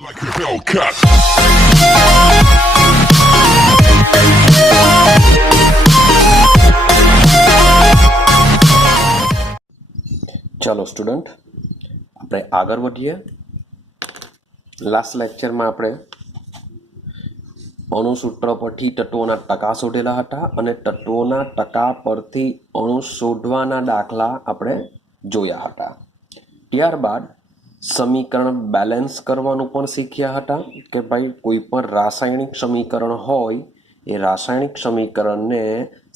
Like a Hellcat. ચાલો student, આપણે આગળ વધીએ. લાસ્ટ લેક્ચરમાં આપણે અણુસૂત્ર પરથી તત્વોના ટકા શોધેલા હતા અને તત્વોના ટકા પરથી અણુ શોધવાના દાખલા આપણે જોયા હતા. ત્યારબાદ સમીકરણ બેલેન્સ કરવાનું પણ શીખ્યા હતા કે ભાઈ કોઈ પણ રાસાયણિક સમીકરણ હોય એ રાસાયણિક સમીકરણને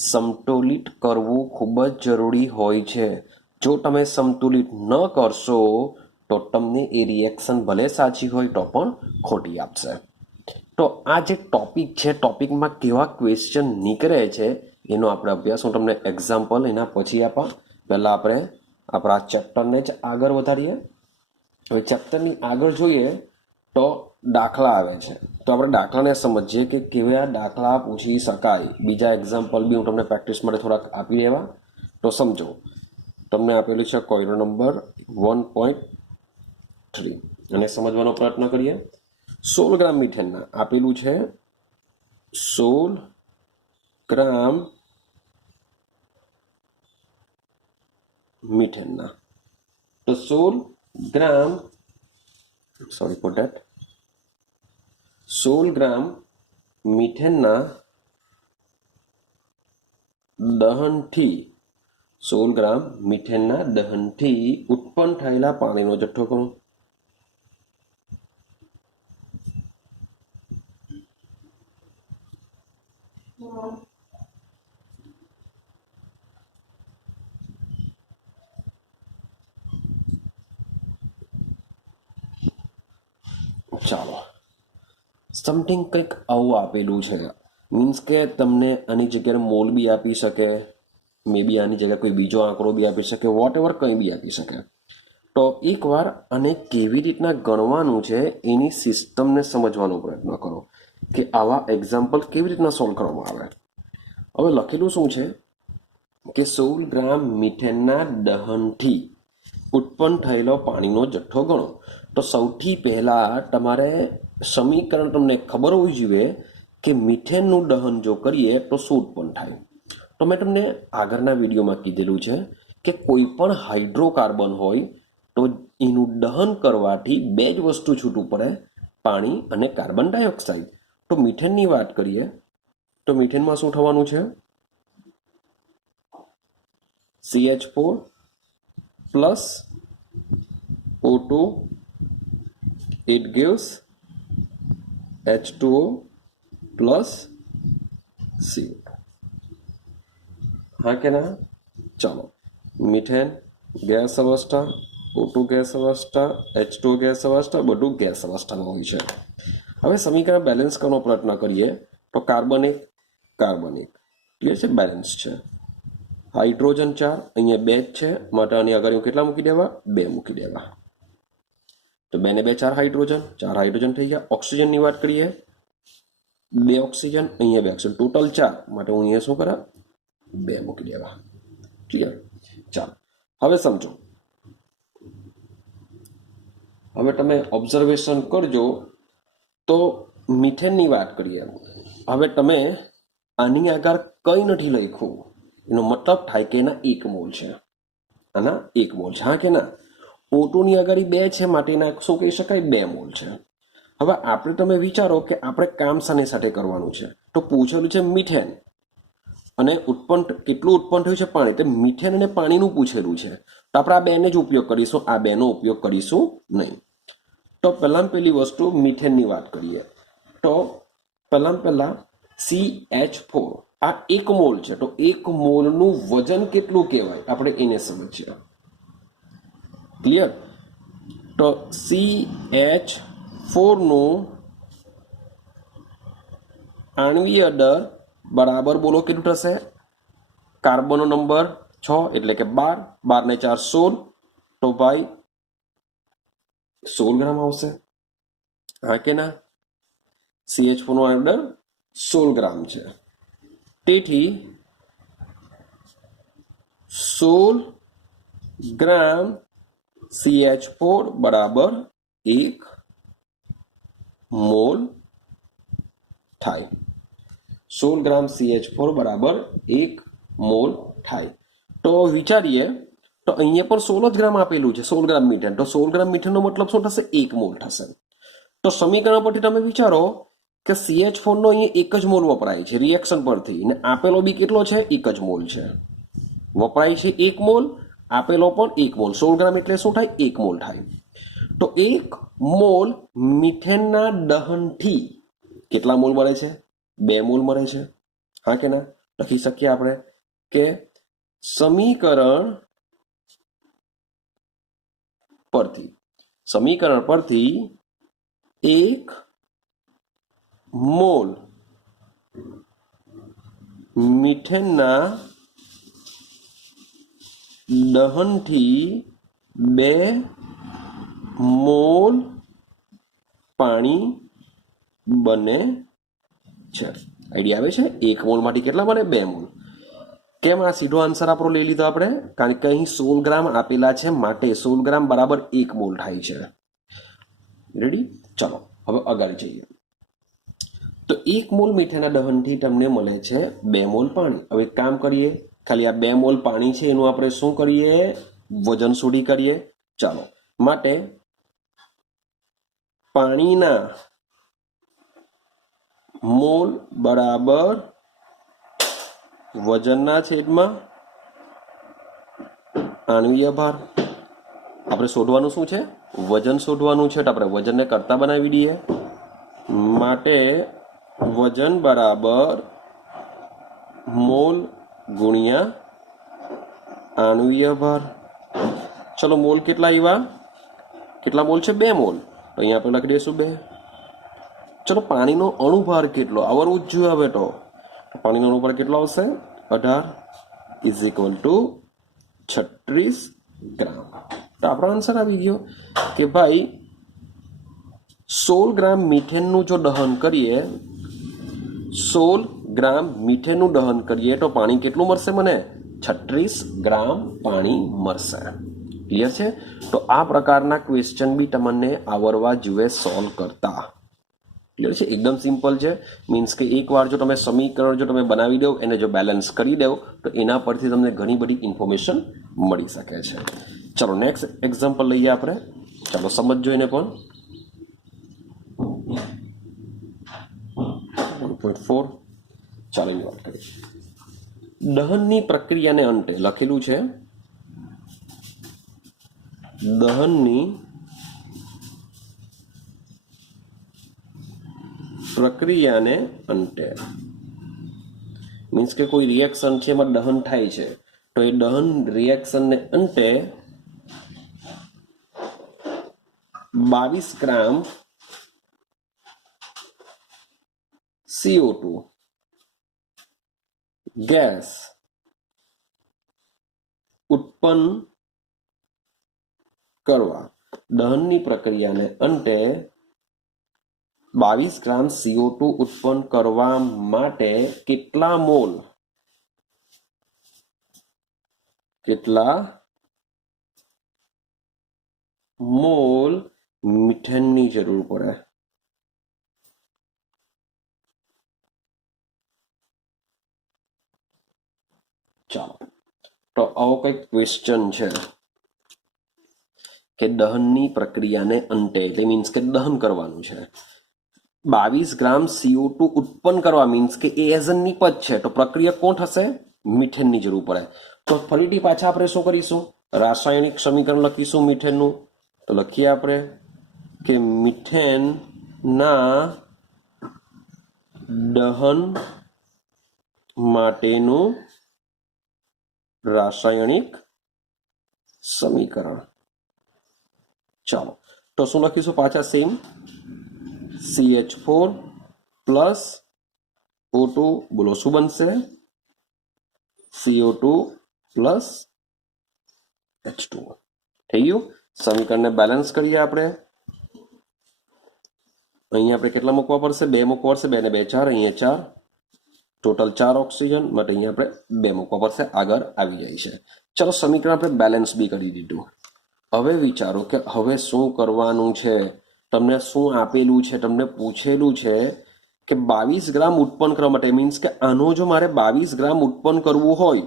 સમતોલિત કરવું ખૂબ જ જરૂરી હોય છે. જો તમે સમતુલિત ન કરશો તો તમને એ રિએક્શન ભલે સાચી હોય તો પણ ખોટી આપશે. તો આ જે ટોપિક છે, ટોપિકમાં કેવા ક્વેશ્ચન નીકળે છે એનો આપણે અભ્યાસ હું તમને એક્ઝામ્પલ એના પછી આપા. પહેલાં આપણે આપણા ચેપ્ટરને જ આગળ વધારીએ. હવે ચેપ્ટરની આગળ જોઈએ તો દાખલા આવે છે, તો આપણે દાખલાને સમજીએ કે કેવા દાખલા પૂછી શકાય. બીજા એક્ઝામ્પલ બી હું તમને પ્રેક્ટિસ માટે થોડાક આપી દેવા. તો સમજો, તમને આપેલું છે કોયડો નંબર 1.3 અને સમજવાનો પ્રયત્ન કરીએ. 16 ગ્રામ મિથેનના આપેલું છે 16 ગ્રામ મિથેનના. તો 16 ગ્રામ સોરી ફોર ધેટ 16 ગ્રામ મિથેનના દહનથી 16 ગ્રામ મિથેનના દહનથી ઉત્પન્ન થયેલા પાણીનો જથ્થો ગણો. ચાલો, સમથિંગ કંઈક આવું આપેલું છે. મીન્સ કે તમને આની જગ્યાએ મોલ બી આપી શકે, મે બી આની જગ્યાએ કોઈ બીજો આંકડો બી આપી શકે, વોટ એવર કંઈ બી આપી શકે. તો એકવાર આને કેવી રીતના ગણવાનું છે એની સિસ્ટમને સમજવાનો પ્રયત્ન કરો કે આવા એક્ઝામ્પલ કેવી રીતના સોલ્વ કરવામાં આવે. હવે લખેલું શું છે કે 16 ગ્રામ મિથેનના દહનથી ઉત્પન્ન થયેલો પાણીનો જથ્થો ગણો. તો સૌથી પહેલાં તમારે સમીકરણ તમને ખબર હોવી જોઈએ કે મિથેનનું દહન જો કરીએ તો શું ઉત્પન્ન થાય. તો મેં તમને આગળના વિડીયોમાં કીધેલું છે કે કોઈ પણ હાઇડ્રોકાર્બન હોય તો એનું દહન કરવાથી બે જ વસ્તુ છૂટું પડે, પાણી અને કાર્બન ડાયોક્સાઇડ. તો મિથેનની વાત કરીએ તો મિથેનમાં શું થવાનું છે? CH4 plus O2, it gives H2O plus CO. हाँ કે ના? ચાલો, મિથેન ગેસ અવસ્થા, O2 ગેસ અવસ્થા, H2O ગેસ અવસ્થા, બધું ગેસ અવસ્થામાં હોય છે. હવે સમીકરણ બેલેન્સ કરવાનો પ્રયત્ન કરીએ તો કાર્બન એક ક્લિયર છે, બેલેન્સ છે. હાઇડ્રોજન 4, અહીંયા 2 જ છે માટે આની આગળ હું કેટલા મૂકી દેવા? 2 મૂકી દેવા. તો 2 ને 2 4 હાઇડ્રોજન થઈ ગયા. ઓક્સિજનની વાત કરીએ 2 ઓક્સિજન, અહીંયા 2 ઓક્સિજન, ટોટલ 4 માટે હું અહીંયા શું કરા? 2 મૂકી દેવા. ક્લિયર? ચાલો, હવે સમજો. હવે તમે ઓબ્ઝર્વેશન કરજો. તો મિથેનની વાત કરીએ. હવે તમે આની આગળ કંઈ નથી લખ્યું, એનો મતલબ થાય કે એના 1 મોલ છે, આના 1 મોલ છે. હા કે ના? O2ની આગળ 2 છે માટે એના શું કહી શકાય? 2 મોલ છે. હવે આપણે તમે વિચારો કે આપણે કામ શાની સાથે કરવાનું છે. તો પૂછેલું છે મિથેન અને કેટલું ઉત્પન્ન થયું છે? પાણી. તો મિથેન અને પાણીનું પૂછેલું છે. તો આપણે આ 2ને જ ઉપયોગ કરીશું, આ 2નો ઉપયોગ કરીશું નહીં. તો પહેલી વસ્તુ મિથેનની વાત કરીએ તો પહેલા CH4 આ 1 મોલ છે. તો 1 મોલનું વજન કેટલું કહેવાય આપણે એને સમજીએ. ક્લિયર? તો CH4 નું આણ્વીય દળ બરાબર બોલો કેટલું થશે? કાર્બનનો નંબર 6 એટલે કે 12, 12 ને 4 16, તો ભાઈ 16 ગ્રામ આવશે. હા કે ના? CH4 નો આણ્વીય દળ 16 ગ્રામ છે. તેથી 16 ગ્રામ CH4 બરાબર 1 મોલ થાય. 16 ગ્રામ CH4 બરાબર 1 મોલ થાય. તો વિચારીએ તો અહીંયા પણ 16 જ ગ્રામ આપેલું છે, 16 ગ્રામ મીથેન. તો 16 ગ્રામ મીથેનનો મતલબ શું થશે? 1 મોલ થશે. તો સમીકરણ પરથી તમે વિચારો કે CH4 નો અહીંયા 1 જ મોલ વપરાય છે રિએક્શન પરથી, અને આપેલો બી કેટલો છે? 1 જ મોલ છે. વપરાય છે 1 મોલ, આપેલો પણ 1 મોલ. 16 ગ્રામ એટલે શું થાય? 1 મોલ થાય. તો 1 મોલ મીથેનના દહનથી કેટલા મોલ મળે છે? 2 મોલ મળે છે. હા કે ના? લખી શકીએ આપણે કે સમીકરણ પરથી 1 મોલ મીથેનના દહનથી 2 મોલ પાણી બને છે. આઈડિયા આવે છે? 1 મોલ માંથી કેટલા બને? 2 મોલ. કેમ આ સીધો આન્સર આપણો લઈ લીધો આપણે? કારણ કે અહીં 16 ગ્રામ આપેલા છે, માટે 16 ગ્રામ બરાબર 1 મોલ થાય છે. રેડી? ચલો હવે આગળ જઈએ. તો 1 મોલ મીઠાના દહનથી તમને મળે છે 2 મોલ પાણી. હવે કામ કરીએ, ખાલી આ 2 મોલ પાણી છે એનું આપણે શું કરીએ? વજન શોધી કરીએ. ચાલો, માટે પાણીના મોલ બરાબર વજનના છેદમાં આણ્વીય ભાર. આપણે શોધવાનું શું છે? વજન શોધવાનું છે. તો આપણે વજનને કરતા બનાવી દઈએ. માટે વજન બરાબર મોલ ગુણ્યા આણ્વીય ભાર. ચલો, મોલ કેટલા આવ્યા? કેટલા મોલ છે? 2 મોલ. તો અહીંયા આપણે લખી દઈશું 2. ચલો, પાણીનો અણુભાર કેટલો? આવડવું જ જોઈએ હવે તો. પાણીનો અણુભાર કેટલો આવશે? 18 ઇઝ ઇક્વલ ટુ 36 ગ્રામ. તો આપણો આન્સર આવી ગયો કે ભાઈ 16 ગ્રામ મીથેનનું જો દહન કરીએ, 16 ગ્રામ મીથેનનું દહન કરીએ તો પાણી કેટલું મળશે મને? 36 ગ્રામ પાણી મળશે. ક્લિયર છે? તો આ પ્રકારના ક્વેશ્ચન બી તમને આવડવા જોઈએ સોલ્વ કરતા. ક્લિયર છે? એકદમ સિમ્પલ છે. મીન્સ કે એકવાર જો તમે સમીકરણ જો તમે બનાવી દો, એને જો બેલેન્સ કરી દો, તો એના પરથી તમને ઘણી બધી ઇન્ફોર્મેશન મળી શકે છે. ચલો, નેક્સ્ટ એક્ઝામ્પલ લઈએ આપણે. ચાલો સમજજો એને પણ. 1.4. ચાલો એની વાત કરીએ. દહનની પ્રક્રિયાને અંતે લખેલું છે, દહનની પ્રક્રિયાને અંતે મીન્સ કે કોઈ રિએક્શન છે એમાં દહન થાય છે, તો એ દહન રિએક્શનને અંતે 22 ગ્રામ CO2 ગેસ ઉત્પન્ન કરવા, દહનની પ્રક્રિયાને અંતે 22 ગ્રામ CO2 ઉત્પન્ન કરવા માટે કેટલા મોલ મીથેનની જરૂર પડે? ચાલો, તો આવો કઈક ક્વેશ્ચન છે કે દહનની પ્રક્રિયાને અંતે, એટલે મીન્સ કે દહન કરવાનું છે, 22 ગ્રામ CO2 ઉત્પન્ન કરવા, મીન્સ કે એ એઝ અ નિપજ છે, તો પ્રક્રિયા કોણ થશે? મીથેનની જરૂર પડે. તો ફરીથી પાછા આપણે શું કરીશું? રાસાયણિક સમીકરણ લખીશું મીથેનનું. તો લખીએ આપણે કે મીથેન ના દહન માટેનું રાસાયણિક સમીકરણ. ચાલો, તો શું લખીશું પાછા? સેમ CH4 પ્લસ O2, બોલો શું બનશે? CO2 plus H2. થઈ ગયું? સમીકરણને બેલેન્સ કરીએ આપણે. અહીંયા આપણે કેટલા મૂકવા પડશે? 2 મૂકવા પડશે. 2 ને 2 4, અહીંયા 4, ટોટલ 4 ઓક્સિજન માટે અહીંયા આપણે 2 મૂકવા પડશે. આગળ આવી જાય છે. ચલો, સમીકરણ આપણે બેલેન્સ બી કરી દીધું. હવે વિચારો કે હવે શું કરવાનું છે? તમને શું આપેલું છે, તમને પૂછેલું છે કે 22 ગ્રામ ઉત્પન્ન કરવા માટે, મીન્સ કે આનો જો મારે 22 ગ્રામ ઉત્પન્ન કરવું હોય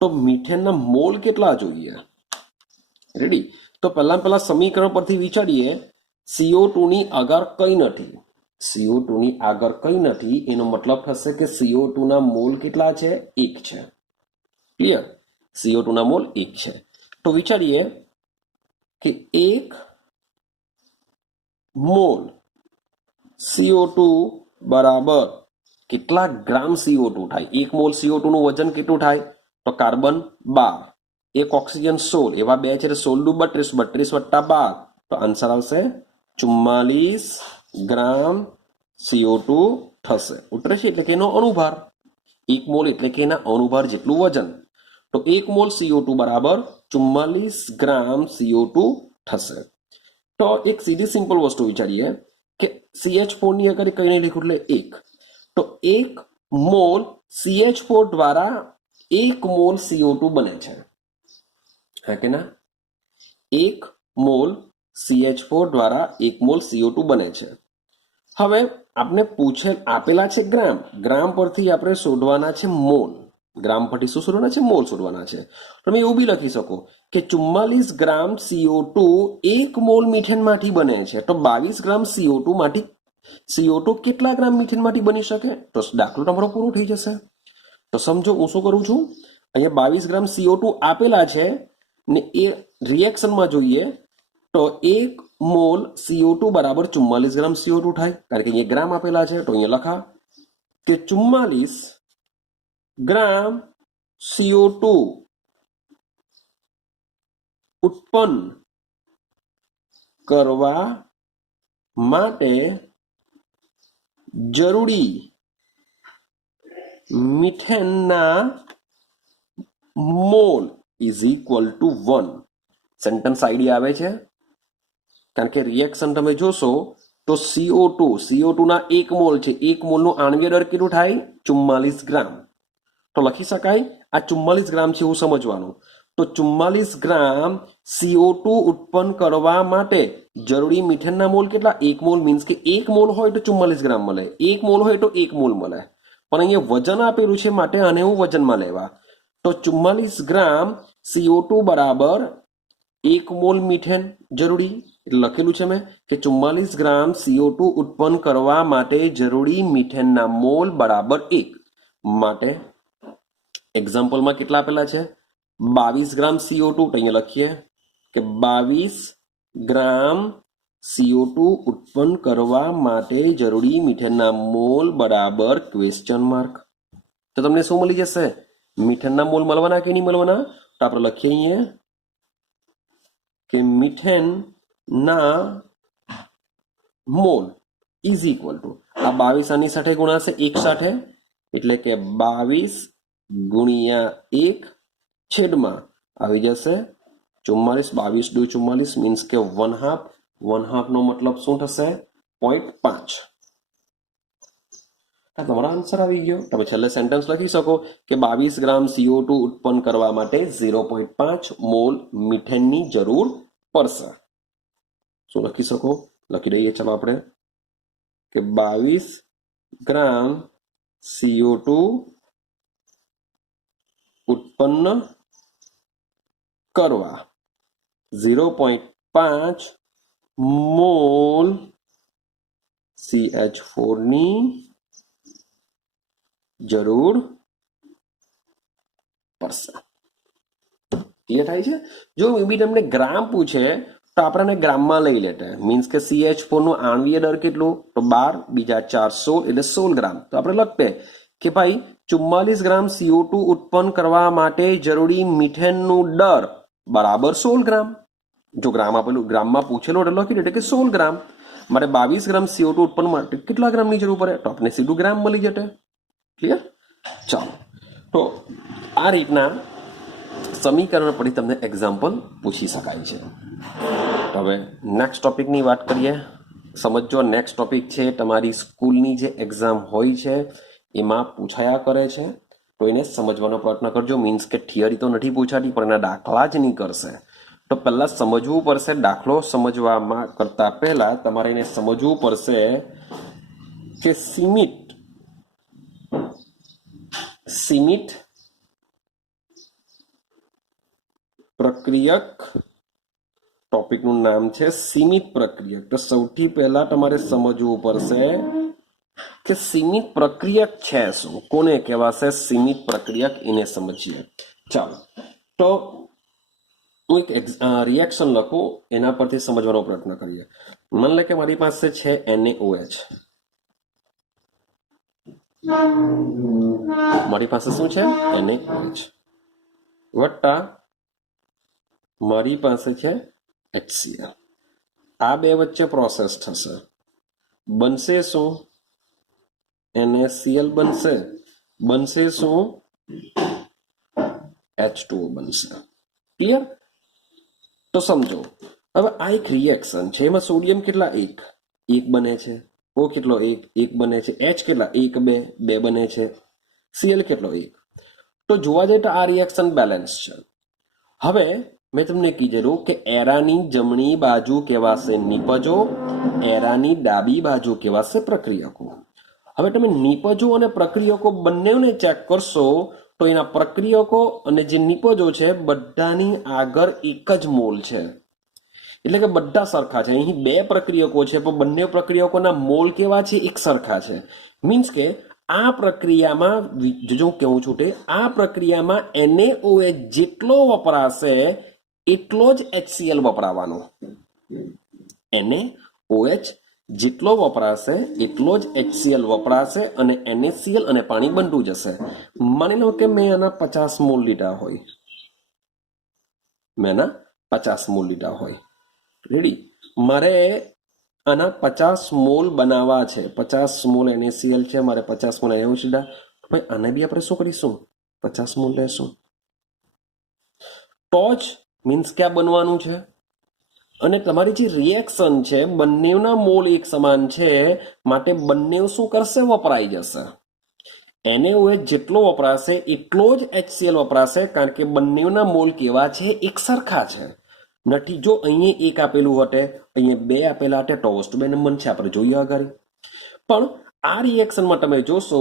તો મીથેનના મોલ કેટલા જોઈએ? રેડી? તો પહેલા સમીકરણ પરથી વિચારીએ. CO2 ની આગળ કઈ નથી, CO2 ની આગળ કઈ નથી, એનો મતલબ થશે કે CO2 ના મોલ કેટલા છે? 1 છે. ક્લિયર? CO2 ના મોલ 1 છે. તો વિચારીએ કે 1 મોલ CO2 બરાબર કેટલા ગ્રામ CO2 થાય? 1 મોલ CO2 નું વજન કેટલું થાય? તો કાર્બન 12, એક ઓક્સિજન 16, એવા બે છે 16 દુ 32, 32 વત્તા 12, તો આન્સર આવશે 44 ગ્રામ CO2 થશે. ઉતરે છે એટલે કે એનો અણુભાર. 1 મોલ એટલે કે એના અણુભાર જેટલું વજન. તો 1 મોલ CO2 બરાબર 44 ગ્રામ CO2 થશે. તો એક સીધી સિમ્પલ વસ્તુ વિચારીએ કે CH4 ની આગળ કઈ નહીં લખ્યું એટલે 1. તો 1 મોલ CH4 દ્વારા 1 મોલ CO2 બને છે, હા કે ના? 1 મોલ CH4 દ્વારા 1 મોલ CO2 બને છે. હવે આપણે આપેલા છે ગ્રામ, ગ્રામ પરથી આપણે શોધવાના છે મોલ. ગ્રામ પરથી શું શોધવાના છે? મોલ શોધવાના છે. તમે એવું બી લખી શકો કે 44 ગ્રામ CO2 1 મોલ મીથેનમાંથી બને છે. તો 22 ગ્રામ CO2 માંથી CO2 કેટલા ગ્રામ મીથેનમાંથી બની શકે? તો દાખલો તમારો પૂરો થઈ જશે. તો સમજો હું શું કરું છું, અહીંયા 22 ગ્રામ CO2 આપેલા છે ને એ રિએક્શનમાં જોઈએ તો 1 મોલ CO2 બરાબર 44 ગ્રામ CO2 થાય, કારણ કે અહીંયા ગ્રામ આપેલા છે. તો અહીંયા લખા કે 44 ગ્રામ CO2 ઉત્પન્ન કરવા માટે જરૂરી મીથેનના mole is equal to 1. Sentence idea આવે છે? કારણ કે રિએક્શન તમે જોશો તો CO2 ના 1 મોલ છે, 1 મોલનું આણ્વીય દળ કેટલું થાય? 44 ગ્રામ. તો લખી શકાય આ 44 ગ્રામ છે એવું સમજવાનું. તો 44 ગ્રામ CO2 ઉત્પન્ન કરવા માટે જરૂરી મીથેનના મોલ કેટલા? 1 મોલ. મીન્સ કે 1 મોલ હોય તો 44 ગ્રામ મળે, 1 મોલ હોય તો 1 મોલ મળે. પણ અહીંયા વજન આપેલું છે માટે આને હું વજનમાં લેવા. તો 44 ગ્રામ CO2 બરાબર 1 મોલ મીથેન જરૂરી, એટલે લખેલું છે મેં કે 44 ગ્રામ CO2 ઉત્પન્ન કરવા માટે જરૂરી મીથેનના મોલ બરાબર 1. માટે એક્ઝામ્પલમાં કેટલા આપેલા છે? 22 ગ્રામ CO2. તો અહીંયા લખીએ કે 22 ગ્રામ CO2 ઉત્પન્ન કરવા માટે જરૂરી મીથેનના મોલ બરાબર ક્વેશ્ચન માર્ક. તો તમને શું મળી જશે? મીથેનના મોલ મળવાના કે નહીં મળવાના? તો આપણે લખીએ અહીંયા કે મીથેનના મોલ ઇઝ ઇક્વલ ટુ આ 22 આની સાથે ગુણાશે 1 સાથે, એટલે કે 22 ગુણ્યા 1 છેદમાં આવી જશે 44. 22 દુ 44 મીન્સ કે 1/2. 1/2 નો મતલબ શું થશે? 0.5. તમારો આન્સર આવી ગયો. તમે છેલ્લે સેન્ટેન્સ લખી શકો કે 22 ગ્રામ CO2 ઉત્પન્ન કરવા માટે 0.5 મોલ મીથેનની જરૂર પડશે. શું લખી શકો? લખી દઈએ ચાલો આપણે કે 22 ગ્રામ CO2 ઉત્પન્ન કરવા 0.5 મોલ CH4 ની જરૂર પડશે. ક્લિયર થાય છે? જો બી તમને ગ્રામ પૂછે તો આપણને ગ્રામમાં લઈ લેતે. મીન્સ કે CH4 નું આણ્વીય દળ કેટલું? તો 12 બીજા 4 16 એટલે 16 ગ્રામ. તો આપણે લખતે કે ભાઈ 44 ગ્રામ CO2 ઉત્પન્ન કરવા માટે જરૂરી મીથેનનું દળ બરાબર 16 ગ્રામ. જો ગ્રામ આપેલું, ગ્રામમાં પૂછેલો એટલે લખી દે કે 16 ગ્રામ. મારે 22 ગ્રામ CO2 ઉત્પન્ન માટે કેટલા ગ્રામની જરૂર પડે? તો આપણે સીધું ગ્રામ મળી જશે. ક્લિયર? ચાલો, તો આ રીતના સમીકરણ પરથી તમને એક્ઝામ્પલ પૂછી શકાય છે. હવે નેક્સ્ટ ટોપિકની વાત કરીએ. સમજો, નેક્સ્ટ ટોપિક છે તમારી સ્કૂલની જે એક્ઝામ હોય છે એમાં પૂછાયા કરે છે, તો એને સમજવાનો પ્રયત્ન કરજો. મીન્સ કે થિયરી તો નથી પૂછાતી પણ એના દાખલા જ નહીં કરશે. તો તો પહેલા સમજવું પડશે, દાખલો સમજવામાં કરતા પહેલા તમારે એને સમજવું પડશે કે સીમિત પ્રક્રિયક, ટોપિકનું નામ છે સીમિત પ્રક્રિયક. તો સૌથી પહેલા તમારે સમજવું પડશે કે સીમિત પ્રક્રિયક છે શું, કોને કહેવાશે સીમિત પ્રક્રિયક, એને સમજીએ. ચાલો, તો હું એક રિએક્શન લખું, એના પરથી સમજવાનો પ્રયત્ન કરીએ. માની લે કે મારી પાસે છે NaOH. મારી પાસે શું છે NaOH વત્તા મારી પાસે છે HCl. આ બે વચ્ચે પ્રોસેસ થશે, બનશે શું NaCl બનશે શું H2O બનશે. ક્લિયર? તો સમજો, હવે આ એક રિએક્શન છે, એમાં સોડિયમ કેટલા એક બને છે, O કેટલો એક બને છે, H કેટલા 1 2 બને છે, Cl કેટલો 1. તો જોવા જઈએ તો આ રિએક્શન બેલેન્સ છે. હવે મેં તમને કીધેલું કે એરાની જમણી બાજુ કહેવાશે નિપજો, એરાની ડાબી બાજુ કહેવાશે પ્રક્રિયકો. હવે તમે નિપજો અને પ્રક્રિયકો બંનેને ચેક કરશો તો એના પ્રક્રિયકો અને જે નિપજો છે બધાની આગળ એક જ મોલ છે, એટલે કે બધા સરખા છે. અહીં બે પ્રક્રિયકો છે પણ બંને પ્રક્રિયકોના મોલ કેવા છે, એક સરખા છે. મીન્સ કે આ પ્રક્રિયામાં જો કેવું છું તે આ પ્રક્રિયામાં NaOH જેટલો વપરાશે એટલો જ HCl વપરાવાનો. NaOH જેટલો વપરાશે એટલો જ HCl વપરાશે અને NaCl અને પાણી બનતું જશે. માની લો કે મેં આના 50 મોલ લીધા હોય, રેડી, મારે આના 50 મોલ બનાવવા છે, 50 મોલ NaCl છે, મારે 50 મોલ NaOH લીધા. ભાઈ આને બી આપણે શું કરીશું, 50 મોલ લેશું. ટોચ મીન્સ કે આ બનવાનું છે, અને તમારી જે રિએક્શન છે બંનેના મોલ એક સમાન છે, માટે બંને શું કરશે, વપરાઈ જશે. NaOH જેટલો વપરાશે એટલો જ HCl વપરાશે, કારણ કે બંનેના મોલ કેવા છે, એક સરખા છે. નથી જો અહીંયા એક આપેલું હતે, અહીંયા બે આપેલા હતે, તો વસ્તુ બે નંબર છે, આપણે જોઈએ આગળ. પણ આ રિએક્શનમાં તમે જોશો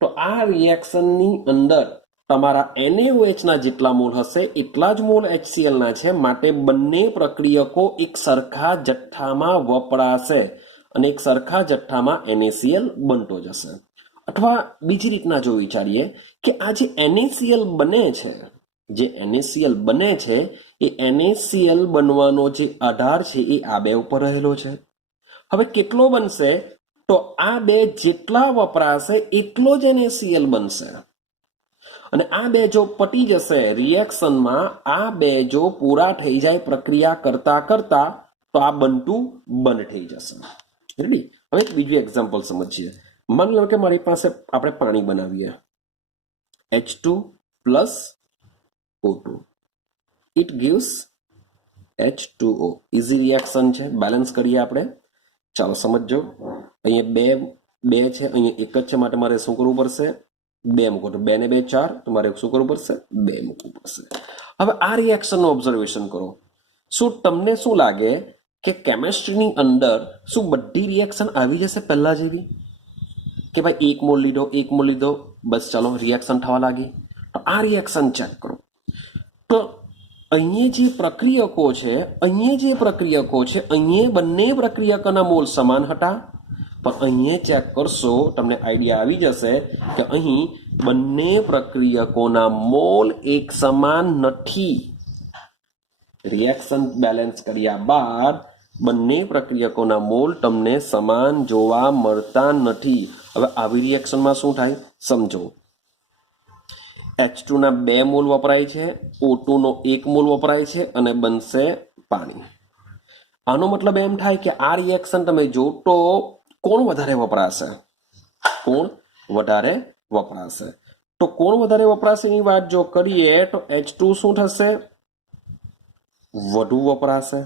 તો આ રિએક્શનની અંદર તમારા NaOH ના જેટલા મોલ હશે એટલા જ મોલ HCl ના છે, માટે બંને પ્રક્રિયકો એક સરખા જથ્થામાં વપરાશે અને એક સરખા જથ્થામાં NaCl બનતો જશે. અથવા બીજી રીતના જો વિચારીએ કે આ જે NaCl બને છે એ NaCl બનવાનો જે આધાર છે એ આ બે ઉપર રહેલો છે. હવે કેટલો બનશે, તો આ બે જેટલા વપરાશે એટલો જ NaCl બનશે. અને આ બે જો પટી જશે રિએક્શનમાં, આ બે જો પૂરા થઈ જાય પ્રક્રિયા કરતા કરતા, તો આ બનતું બંધ થઈ જશે. રેડી? હવે એક બીજું એક્ઝામ્પલ સમજીએ. માની લો કે મારી પાસે આપણે પાણી બનાવીએ, H2 plus O2, it gives H2O. Easy reaction છે, બેલેન્સ કરીએ આપણે. ચાલો સમજો, અહીંયા બે છે, અહીંયા એક જ છે, માટે મારે શું કરવું પડશે, 2 મૂકો. તો 2 ને 2 4, તો મારે શું કરવું પડશે, 2 મૂકવું પડશે. હવે આ રિએક્શનનું ઓબ્ઝર્વેશન કરો. શું તમને શું લાગે કે કેમેસ્ટ્રીની અંદર શું બધી રિએક્શન આવી જશે પહેલા જેવી, કે ભાઈ 1 મોલ લીધો બસ ચાલો રિએક્શન થવા લાગી? તો આ રિએક્શન ચેક કરો. તો અહીંયા જે પ્રક્રિયકો છે અહીંયા બંને પ્રક્રિયકોના મોલ સમાન હતા, પણ અહીંયા ચેક કરશો તમને આઈડિયા આવી જશે કે અહીં બંને પ્રક્રિયકોના મોલ એક સમાન નથી. રિએક્શન બેલેન્સ કર્યા બાદ બંને પ્રક્રિયકોના મોલ તમને સમાન જોવા મળતા નથી. હવે આવી રિએક્શનમાં શું થાય સમજો. H2 ના 2 મોલ વપરાય છે, O2 નો 1 મોલ વપરાય છે અને બનશે પાણી. આનો મતલબ એમ થાય કે આ રિએક્શન તમે જો તો કોણ વધારે વપરાશે? તો કોણ વધારે વપરાશે એની વાત જો કરીએ તો H2 શું થશે? વધુ વપરાશે,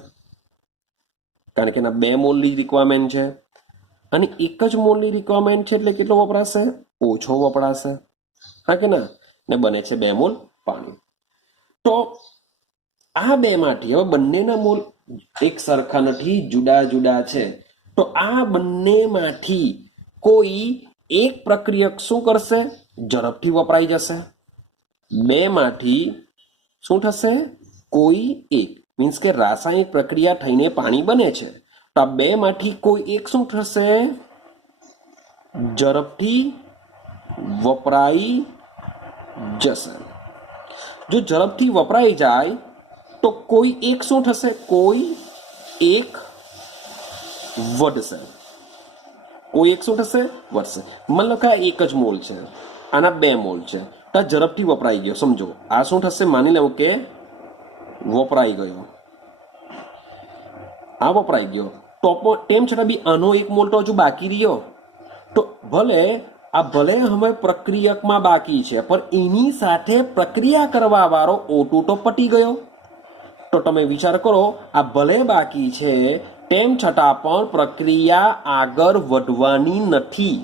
કારણ કે એના 2 મોલની રિક્વાયરમેન્ટ છે અને એક જ મોલની રિક્વાયરમેન્ટ છે, એટલે કેટલો વપરાશે? ઓછો વપરાશે. હા કે ના? ને બને છે 2 મોલ પાણી. તો આ બેમાંથી હવે બંનેના મોલ એક સરખા નથી, જુદા જુદા છે. તો આ બંનેમાંથી કોઈ એક પ્રક્રિયક શું કરશે? ઝડપથી વપરાઈ જશે. બેમાંથી શું થશે? કોઈ એક, મીન્સ કે રાસાયણિક પ્રક્રિયા થઈને પાણી બને છે, તો આ બેમાંથી કોઈ એક શું થશે? ઝડપથી વપરાઈ જશે. જો ઝડપથી વપરાઈ જાય તો કોઈ એક શું થશે? કોઈ એક વધશે. કોઈ એક શું થશે? વધશે. માની લો કે આ એક જ મોલ છે, આના 2 મોલ છે, તો આ ઝડપથી વપરાઈ ગયો. સમજો આ શું થશે? માની લઉં કે વપરાઈ ગયો, આ વપરાઈ ગયો, તો તેમ છતાં બી આનો એક મોલ તો હજુ બાકી રહ્યો. તો ભલે હવે પ્રક્રિયકમાં બાકી છે, પણ એની સાથે પ્રક્રિયા કરવા વાળો O2 તો પટી ગયો. તો તમે વિચાર કરો, આ ભલે બાકી છે તેમ છતાં પણ પ્રક્રિયા આગળ વધવાની નથી.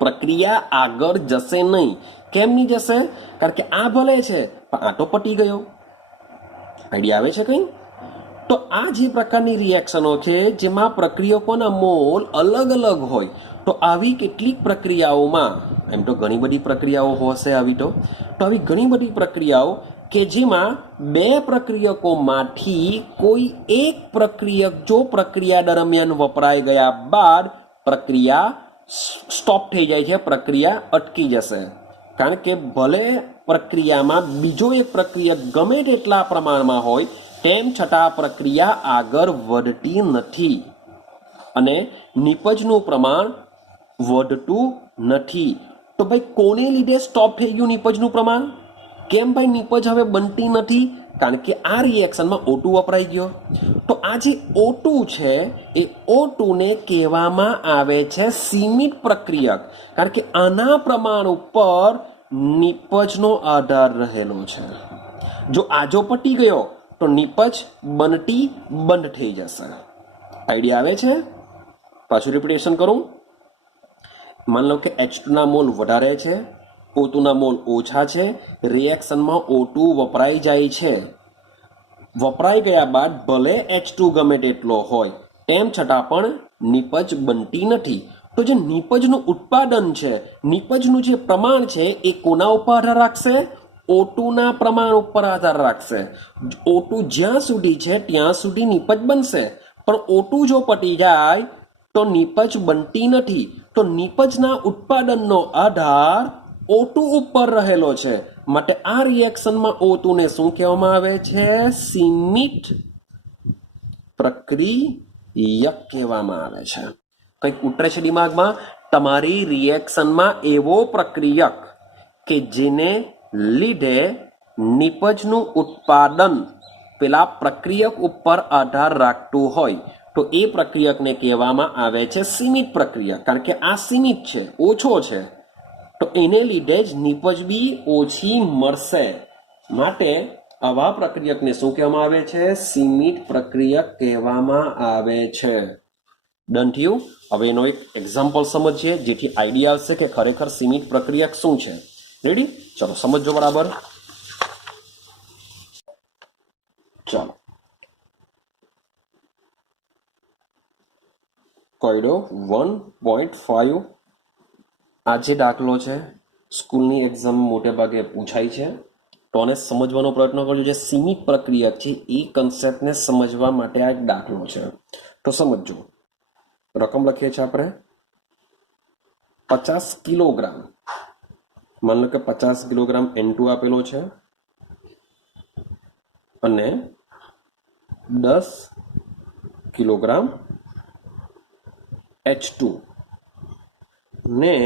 પ્રક્રિયા આગળ જશે નહીં. કેમ નહીં જશે? કારણ કે આ ભલે છે પણ આ તો પટી ગયો. આઈડિયા આવે છે કંઈ? તો આ જે પ્રકારની રિએક્શનો છે જેમાં પ્રક્રિયકોના મોલ અલગ અલગ હોય, તો આવી કેટલીક પ્રક્રિયાઓમાં, એમ તો ઘણી બધી પ્રક્રિયાઓ હશે આવી, તો આવી ઘણી બધી પ્રક્રિયાઓ કે જેમાં 2 પ્રક્રિયકોમાંથી કોઈ એક પ્રક્રિયક જો પ્રક્રિયા દરમિયાન વપરાઈ ગયા બાદ પ્રક્રિયા સ્ટોપ થઈ જાય છે, પ્રક્રિયા અટકી જશે. કારણ કે ભલે પ્રક્રિયામાં બીજો એક પ્રક્રિયક ગમે તેટલા પ્રમાણમાં હોય, તેમ છતાં પ્રક્રિયા આગળ વધતી નથી અને નિપજનું પ્રમાણ વધતું નથી. તો ભાઈ કોને લીધે સ્ટોપ થઈ ગયું નિપજનું પ્રમાણ? કેમ ભાઈ નિપજ હવે બનતી નથી? કારણ કે આ રિએક્શનમાં O2 વપરાઈ ગયો. તો આ જે O2 છે એ O2 ને કહેવામાં આવે છે સીમિત પ્રક્રિયક, કારણ કે આના પ્રમાણ ઉપર નિપજનો આધાર રહેલો છે. જો આજો પટી ગયો તો નિપજ બનતી બંધ થઈ જશે. આઈડિયા આવે છે? પાછું રિપીટેશન કરું. માની લો કે H2 ના મોલ વધારે છે, O2 ના મોલ ઓછા છે, રિએક્શનમાં O2 વપરાઈ જાય છે. વપરાઈ ગયા બાદ ભલે H2 ગમે તેટલો હોય, તેમ છતાં પણ નિપજ બનતી નથી. તો જે નિપજનું ઉત્પાદન છે, નિપજનું જે પ્રમાણ છે, એ કોના ઉપર આધાર રાખશે? O2 ના પ્રમાણ ઉપર આધાર રાખશે. O2 જ્યાં સુધી છે ત્યાં સુધી નિપજ બનશે, પણ O2 જો પટી જાય તો નિપજ બનતી નથી. તો નિપજના ઉત્પાદનનો આધાર O2 ઉપર રહેલો છે. માટે આ રિએક્શનમાં O2 ને શું કહેવામાં આવે છે? સીમિત પ્રક્રિયક કહેવામાં આવે છે. કંઈક ઉતરે છે દિમાગમાં? તમારી રિએક્શનમાં એવો પ્રક્રિયક કે જેને લીધે નિપજનું ઉત્પાદન પેલા પ્રક્રિયક ઉપર આધાર રાખતું હોય, તો એ પ્રક્રિયકને કહેવામાં આવે છે સીમિત પ્રક્રિયક. કારણ કે આ સીમિત છે, ઓછો છે, તો એને લીધે જ નિપજ બી ઓછી મળશે. માટે આવા પ્રક્રિયકને શું કહેવામાં આવે છે? સીમિત પ્રક્રિયક કહેવામાં આવે છે. ડન થયું? હવે એનો એક એક્ઝામ્પલ સમજીએ જેથી આઈડિયા આવશે કે ખરેખર સીમિત પ્રક્રિયક શું છે. રેડી? ચલો સમજો બરાબર. ચાલો કોયડો 1.5. આ જે દાખલો છે સ્કૂલની એક્ઝામ મોટે ભાગે પૂછાય છે, તો આને સમજવાનો પ્રયત્ન કરજો. જે સીમિત પ્રક્રિયક છે એ કન્સેપ્ટને સમજવા માટે આ એક દાખલો છે. તો સમજો. રકમ લખીએ છીએ આપણે 50 કિલોગ્રામ. માની લો કે 50 કિલોગ્રામ N2 આપેલો છે અને 10 કિલોગ્રામ H2 ને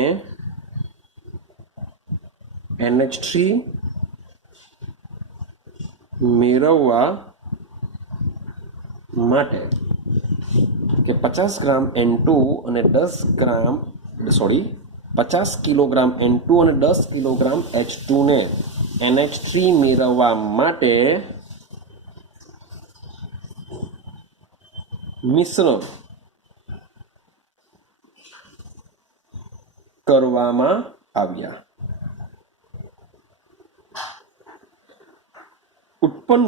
NH3 મેળવવા માટે કે 50 ગ્રામ N2 અને 50 કિલોગ્રામ N2 અને 10 કિલોગ્રામ H2 ને NH3 મેળવવા માટે મિશ્રણ કરવામાં આવ્યા. ઉત્પન્ન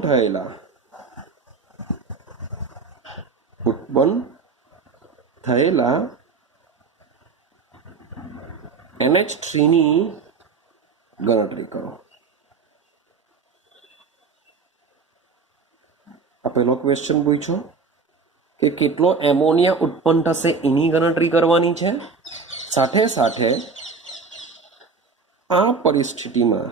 થયેલા NH3 ની ગણતરી કરો. આ પહેલો ક્વેશ્ચન પૂછ્યો કે કેટલો એમોનિયા ઉત્પન્ન થશે એની ગણતરી કરવાની છે. સાથે સાથે આ પરિસ્થિતિમાં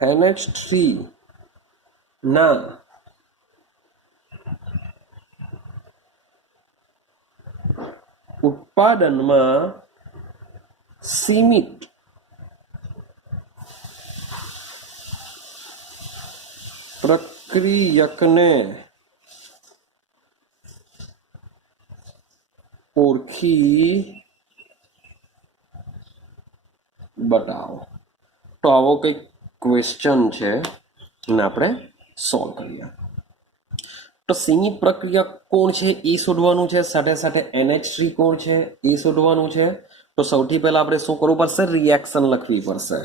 NH3 ના ઉત્પાદનમાં સીમિત પ્રક્રિયકને ઓળખી બતાવો. તો આવો કંઈક ક્વેશ્ચન છે અને આપણે સોલ્વ કરીએ. તો સીમિત પ્રક્રિયક કોણ છે એ શોધવાનું છે, સાથે સાથે NH3 કોણ છે એ શોધવાનું છે. તો સૌથી પહેલા આપણે શું કરવું પડશે? રિએક્શન લખવી પડશે.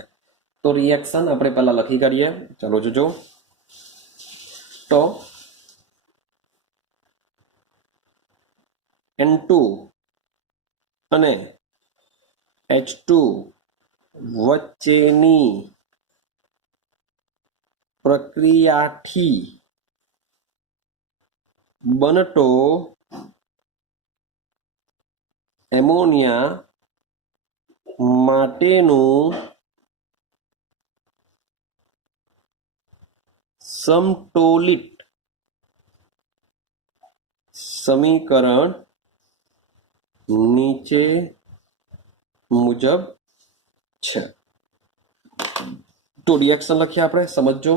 તો રિએક્શન આપણે પહેલા લખી કાઢીએ. ચાલો જોજો. તો N2 અને H2 વચ્ચેની પ્રક્રિયાથી બનતો એમોનિયા માટેનું સમતોલિત સમીકરણ નીચે મુજબ છે. તો રિએક્શન લખીએ આપણે, સમજો.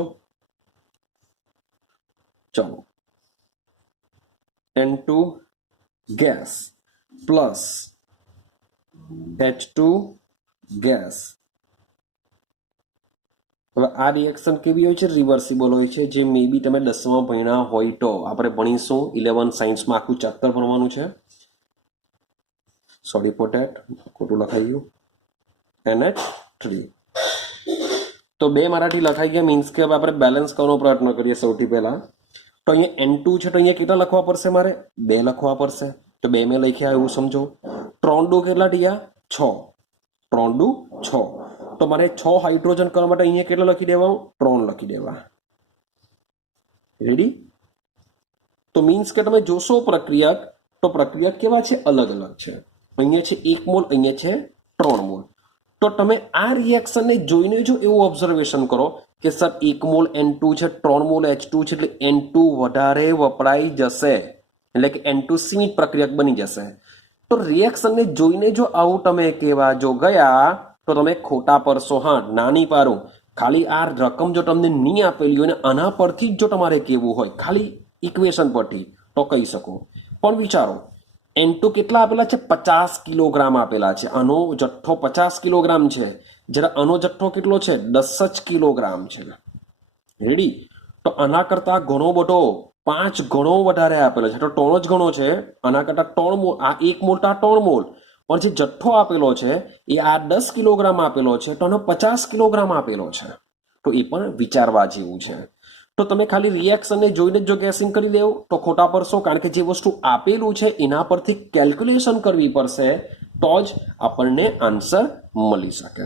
ચલો, N2 gas plus H2 gas. હવે આ રિએક્શન કેવી હોય છે? રિવર્સિબલ હોય છે, જે મે બી તમે 10માં ભણ્યા હોય તો. આપણે ભણીશું 11 સાયન્સમાં આખું ચેપ્ટર ભણવાનું છે. સોરી ફોર ધેટ, ખોટું લખાઈ ગયું. NH3 તો 2 મરાઠી લખાઈ ગયા, મીન્સ કે હવે આપણે બેલેન્સ કરવાનો પ્રયત્ન કરીએ. સૌથી પહેલા તો અહીંયા N2 છે, તો અહીંયા કેટલા લખવા પડશે? મારે 2 લખવા પડશે. તો 2 મેં લખ્યા એવું સમજો. 3 2 કેટલા થયા? 6. 3 2 6. તો મારે 6 હાઇડ્રોજન કરવા માટે અહીંયા કેટલા લખી દેવા? 3 લખી દેવા. રેડી? તો મીન્સ કે તમે જોશો પ્રક્રિયક, તો પ્રક્રિયક કેવા છે? અલગ અલગ છે. અહીંયા છે 1 મોલ, અહીંયા છે 3 મોલ. તો તમે આ રિએક્શનને જોઈને જો એવું ઓબ્ઝર્વેશન કરો કે સર 1 મોલ N2 છે, 3 મોલ H2 છે, એટલે N2 વધારે વપરાઈ જશે, એટલે કે N2 સીમિત પ્રક્રિયક બની જશે. તો રિએક્શનને જોઈને જો આવું તમે કહેવા જો ગયા તો તમે ખોટા પડશો. હા, નાની પારું, ખાલી આ રકમ જો તમને નહીં આપેલી હોય ને આના પરથી જ જો તમારે કહેવું હોય, ખાલી ઇક્વેશન પરથી, તો કહી શકો. પણ વિચારો, N2 કેટલા આપેલા છે? 50 કિલોગ્રામ આપેલા છે. આનો જથ્થો 50 કિલોગ્રામ છે, જ્યારે આનો જથ્થો કેટલો છે? 10 જ કિલોગ્રામ છે. રેડી? તો આના કરતા ઘણો બધો 5 ગણો વધારે આપેલો છે. તો 3 જ ગણો છે, આના કરતા 3 મોલ. આ 1 મોલ તો 3 મોલ, પણ જે જથ્થો આપેલો છે એ આ 10 કિલોગ્રામ આપેલો છે, તો આનો 50 કિલોગ્રામ આપેલો છે. તો એ પણ વિચારવા જેવું છે. તો તમે ખાલી રિએક્શનને જોઈને જો ગેસિંગ કરી દેવો તો ખોટા પડશો, કારણ કે જે વસ્તુ આપેલું છે એના પરથી કેલ્ક્યુલેશન કરવી પડશે, તો જ આપણને આન્સર મળી શકે.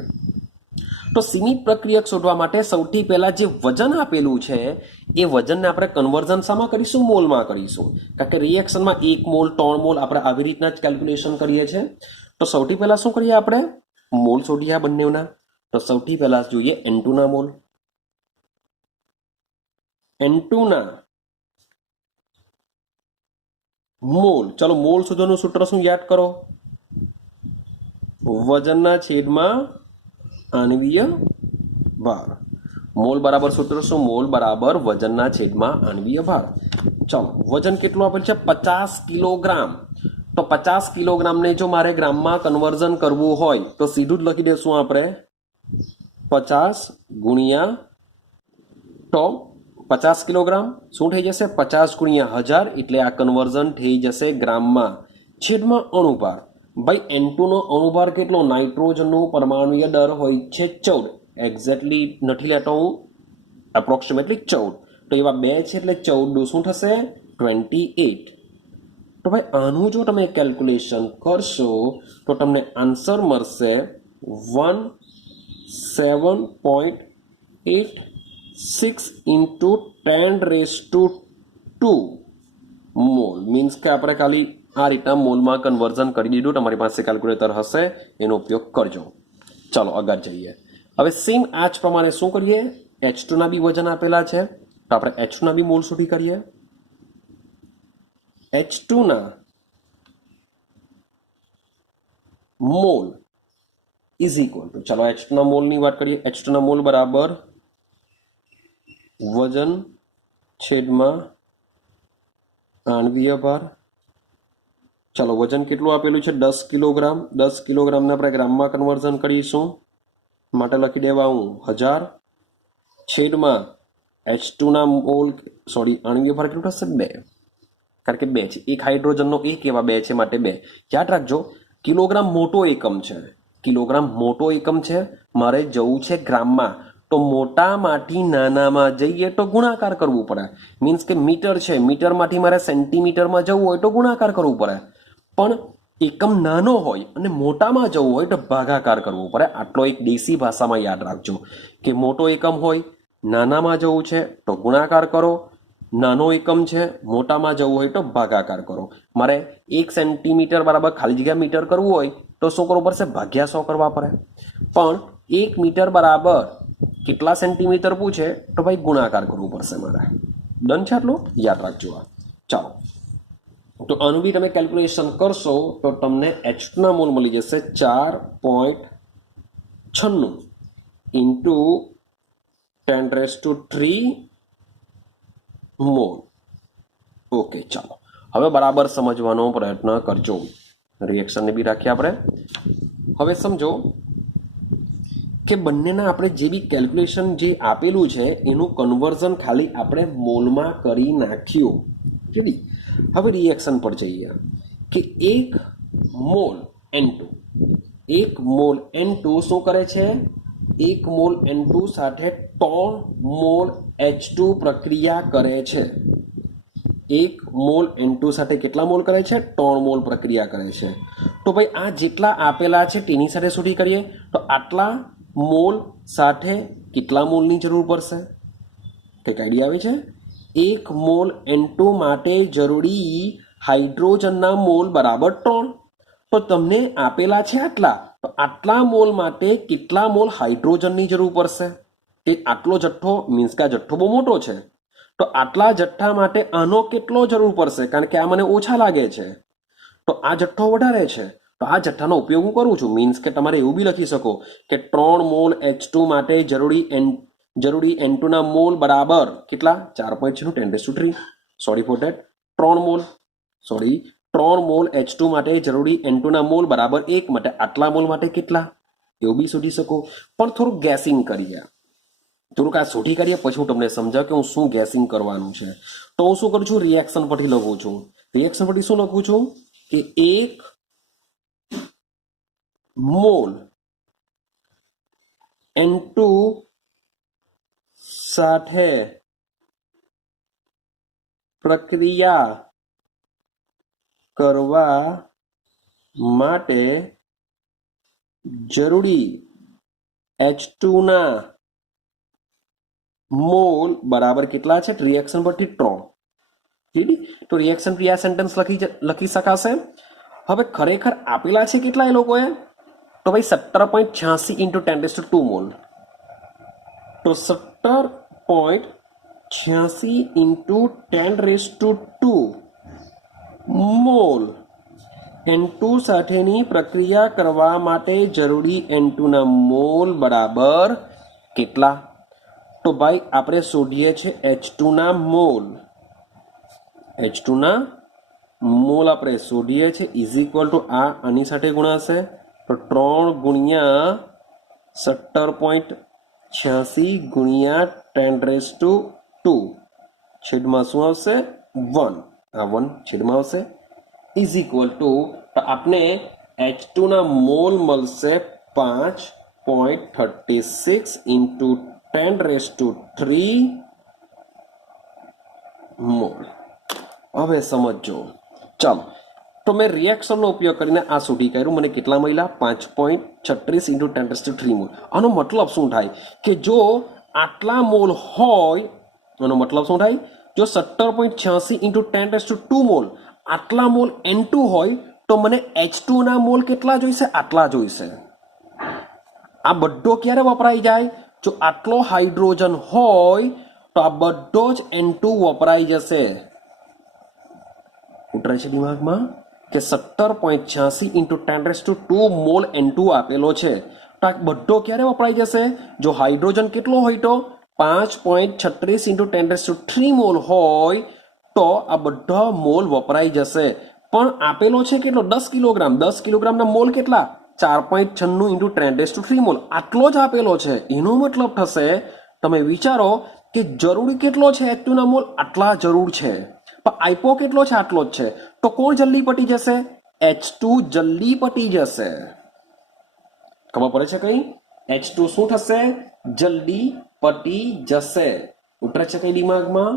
તો સીમિત પ્રક્રિયક શોધવા માટે સૌથી પહેલા જે વજન આપેલું છે એ વજનને આપણે કન્વર્ઝન શામાં કરીશું? મોલમાં કરીશું. કારણ કે રિએક્શનમાં 1 મોલ 3 મોલ આપણે આવી રીતના જ કેલ્ક્યુલેશન કરીએ છીએ. તો સૌથી પહેલા શું કરીએ? આપણે મોલ શોધીએ બંનેના. તો સૌથી પહેલા જોઈએ N2 ના મોલ. N2 ના મોલ, ચલો મોલ શોધવાનું સૂત્ર શું યાદ કરો? વજનના છેદમાં આણ્વીય ભાર. મોલ બરાબર સૂત્ર શું? મોલ બરાબર વજનના છેદમાં આણ્વીય ભાર. ચલો, વજન કેટલું આપેલ છે? 50 કિલોગ્રામ. તો 50 કિલોગ્રામને જો મારે ગ્રામમાં કન્વર્ઝન કરવું હોય તો સીધું જ લખી દઈશું આપણે 50 ગુણ્યા, તો 50 કિલોગ્રામ શું થઈ જશે? 50 ગુણ્યા 1000, એટલે આ કન્વર્ઝન થઈ જશે ગ્રામમાં. છેદમાં અણુભાર. ભાઈ N2 નો અણુભાર કેટલો? નાઇટ્રોજનનો પરમાણુય દર હોય છે 14. એક્ઝેક્ટલી નથી લેતો હું, એપ્રોક્સિમેટલી 14. તો એવા 2 છે એટલે 14 શું થશે? 28. તો ભાઈ આનું જો તમે કેલ્ક્યુલેશન કરશો તો તમને આન્સર મળશે 17.86 ઇન્ટુ 10⁻² મોલ. મીન્સ કે આપણે ખાલી આ રીતના મોલમાં કન્વર્ઝન કરી દીધું. તમારી પાસે કેલ્ક્યુલેટર હશે, એનો ઉપયોગ કરજો. ચાલો આગળ જઈએ. હવે સેમ આ જ પ્રમાણે શું કરીએ? H2 ના બી વજન આપેલા છે તો આપણે H2 ના બી મોલ શોધી કરીએ. H2 ના મોલ ઇઝ ઇક્વલ ટુ, ચાલો H2 ના મોલની વાત કરીએ. H2 ના મોલ બરાબર વજન છેદમાં આણ્વીય ભાર. ચાલો વજન કેટલું આપેલું છે? 10 કિલોગ્રામ. 10 કિલોગ્રામને આપણે ગ્રામમાં કન્વર્ઝન કરીશું, માટે લખી દેવા હું 1000 છેદમાં H2 ના મોલ, સોરી આણ્વીય ભાર કેટલું થશે? 2, કારણ કે 2 છે. એક હાઇડ્રોજનનો એક એવા 2 છે, માટે 2. યાદ રાખજો, કિલોગ્રામ મોટો એકમ છે. કિલોગ્રામ મોટો એકમ છે, મારે જવું છે ગ્રામમાં, તો મોટામાંથી નાનામાં જઈએ તો ગુણાકાર કરવું પડે. મીન્સ કે મીટર છે, મીટરમાંથી મારે સેન્ટીમીટરમાં જવું હોય તો ગુણાકાર કરવું પડે. પણ એકમ નાનો હોય અને મોટામાં જવું હોય તો ભાગાકાર કરવું પડે. આટલો એક દેશી ભાષામાં યાદ રાખજો કે મોટો એકમ હોય, નાનામાં જવું છે તો ગુણાકાર કરો, નાનો એકમ છે, મોટામાં જવું હોય તો ભાગાકાર કરો. મારે 1 સેન્ટીમીટર બરાબર ખાલી જગ્યા મીટર કરવું હોય તો શું કરવું પડશે? ભાગ્યા 100 કરવા પડે. પણ 1 મીટર બરાબર કેટલા સેન્ટીમીટર પૂછે તો ભાઈ ગુણાકાર કરવું પડશે મારે. ડન છે આટલું? યાદ રાખજો આ. ચાલો, તો આનું બી તમે કેલ્ક્યુલેશન કરશો તો તમને H2 ના મોલ મળી જશે 4.96 ઇન્ટુ 10⁻³ મોલ. ઓકે, ચાલો હવે બરાબર સમજવાનો પ્રયત્ન કરજો. રિએક્શનને બી રાખીએ આપણે. હવે સમજો કે બંનેના આપણે જે બી કેલ્ક્યુલેશન જે આપેલું છે એનું કન્વર્ઝન ખાલી આપણે મોલમાં કરી નાખ્યું. રેડી? હવે રિએક્શન પર જઈએ કે 1 મોલ N2, 1 મોલ N2 શું કરે છે? 1 મોલ N2 સાથે 3 મોલ H2 પ્રક્રિયા કરે છે. 1 મોલ N2 સાથે કેટલા મોલ કરે છે? 3 મોલ પ્રક્રિયા કરે છે. તો ભાઈ આ જેટલા આપેલા છે તેની સાથે શોધી કરીએ તો આટલા મોલ સાથે કેટલા મોલની જરૂર પડશે? કંઈક આઈડિયા આવે છે? 1 મોલ N2 માટે જરૂરી હાઇડ્રોજનના મોલ બરાબર 3. તો તમને આપેલા છે આટલા, તો આટલા મોલ માટે કેટલા મોલ હાઇડ્રોજનની જરૂર પડશે? તે આટલો જથ્થો, મીન્સ કે આ જથ્થો બહુ મોટો છે, તો આટલા જથ્થા માટે આનો કેટલો જરૂર પડશે? કારણ કે આ મને ઓછા લાગે છે, તો આ જથ્થો વધારે છે, તો આ જથ્થાનો ઉપયોગ હું કરું છું. મીન્સ કે તમારે એવું બી લખી શકો કે 3 મોલ H2 માટે જરૂરી N2 ના મોલ બરાબર કેટલા? 4.10⁻³. Sorry for that, 3 mall H2 માટે જરૂરી N2 ના મોલ બરાબર 1, માટે આટલા મોલ માટે કેટલા? એવું બી શોધી શકો. પણ થોડું ગેસિંગ કરીએ, થોડુંક આ શોધી કરીએ, પછી હું તમને સમજાવું કે હું શું ગેસિંગ કરવાનું છે. તો હું શું કરું છું? રિએક્શન પરથી લખું છું. રિએક્શન પરથી શું લખું છું કે 1 મોલ N2 સાથે પ્રક્રિયા કરવા માટે જરૂરી H2 ના મોલ બરાબર કેટલા છે? રિએક્શન પરથી 3. ઠીક? તો રિએક્શન પર આ સેન્ટેન્સ લખી શકાશે. હવે ખરેખર આપેલા છે કેટલા એ લોકોએ? તો ભાઈ 17.86 ઇન્ટુ 10⁻² મોલ. તો 17.86 ઇન્ટુ 10⁻² મોલ N2 સાથેની પ્રક્રિયા કરવા માટે જરૂરી N2 ના મોલ બરાબર કેટલા? તો ભાઈ આપણે શોધીએ છીએ H2 ના મોલ. H2 ના મોલ આપણે શોધીએ છીએ ઇઝ ઇક્વલ ટુ આની સાથે ગુણાશે તો 3 ગુણ્યા 17.86 ગુણ્યા 10⁻². છેદમાં શું આવશે? 1. આ 1 છેદમાં આવશે ઇઝ ઇક્વલ ટુ, આપણે H2 ના મોલ મળશે 5.36 into 10⁻³ મોલ. હવે સમજો. ચાલો, તો મેં રિએક્શનનો ઉપયોગ કરીને આ સુધી કર્યું. મને કેટલા મળ્યા? 5.36 into 10⁻³ મોલ. આનો મતલબ શું થાય કે જો આટલા મોલ હોય, આનો મતલબ શું થાય? જો 17.86 into 10⁻² મોલ આટલા મોલ N2 હોય તો મને H2 ના મોલ કેટલા જોઈશે? આટલા જોઈશે. આ બધો ક્યારે વપરાઈ જાય? જો આટલો હાઇડ્રોજન હોય તો આ બધો જ N2 વપરાઈ જશે. ઉતરે છે દિમાગમાં કે 17.86 into 10⁻² મોલ N2 આપેલો છે, તો આ બધો ક્યારે વપરાઈ જશે? જો હાઇડ્રોજન કેટલો હોય તો 5.36 into 10⁻³ મોલ હોય તો આ બધા મોલ વપરાઈ જશે. પણ આપેલો છે કેટલો? 10 કિલોગ્રામ. 10 કિલોગ્રામના મોલ કેટલા? 4.96 into 10⁻³ મોલ. આટલો જ આપેલો છે. એનો મતલબ થશે, તમે વિચારો કે જરૂરી કેટલો છે H2 ના મોલ? આટલા જરૂર છે. પણ આપ્યો કેટલો છે? આટલો જ છે. તો કોણ જલ્દી પટી જશે? H2 જલ્દી પટી જશે. ખબર પડે છે કઈ? H2 શું થશે? જલ્દી પટી જશે. ઉતરે છે કઈ દિમાગમાં?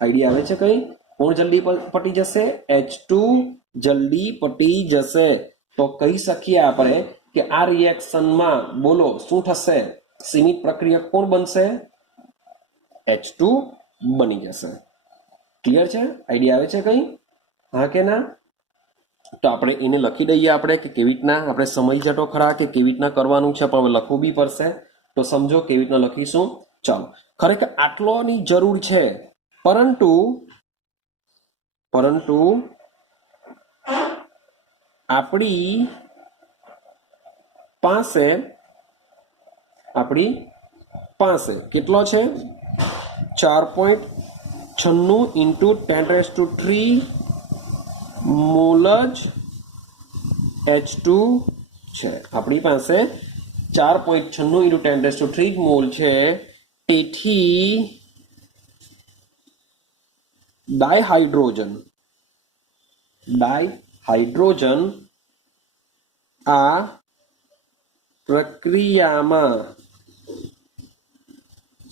આઈડિયા આવે છે કઈ? કોણ જલ્દી પટી જશે? H2 જલ્દી પટી જશે. તો કહી શકીએ આપણે કે આ રિએક્શનમાં બોલો શું થશે? સીમિત પ્રક્રિયક કોણ બનશે? H2 બની જશે. ક્લિયર છે? આઈડિયા આવે છે કઈ? હા કે ના? તો આપણે એને લખી દઈએ આપણે કે કેવી રીતના આપણે સમય જતો ખરા કે કેવી રીતના કરવાનું છે, પણ હવે લખવું બી પડશે. તો સમજો કેવી રીતના લખીશું. ચાલો, ખરેખર આટલોની જરૂર છે, પરંતુ આપણી પાસે કેટલો છે? 4.96 into 10⁻³ મોલ જ H2 છે. આપણી પાસે 4.96 into 10⁻³ મોલ છે. તેથી ડાયહાઇડ્રોજન આ પ્રક્રિયામાં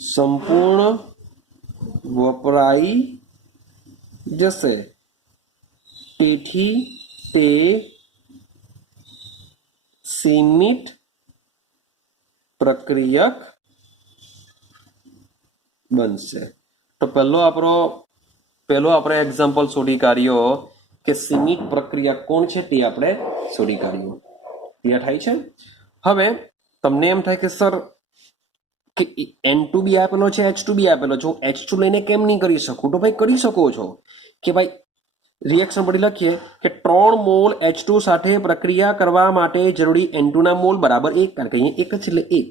સંપૂર્ણ વપરાઈ જશે. તેથી તે સીમિત પ્રક્રિયક બનશે. તો પહેલો આપણે એક્ઝામ્પલ શોધી કાઢ્યો કે સીમિત પ્રક્રિયા કોણ છે તે આપણે શોધી કાઢ્યું. ક્લિયર થાય છે? હવે તમને એમ થાય કે સર કે N2 બી આપેલો છે, H2 બી આપેલો છે, હું H2 લઈને કેમ નહીં કરી શકું? તો ભાઈ કરી શકો છો કે ભાઈ રિએક્શન પર લખીએ કે 3 મોલ H2 સાથે પ્રક્રિયા કરવા માટે જરૂરી N2 ના મોલ બરાબર 1, કારણ કે અહીંયા 1 જ એટલે 1.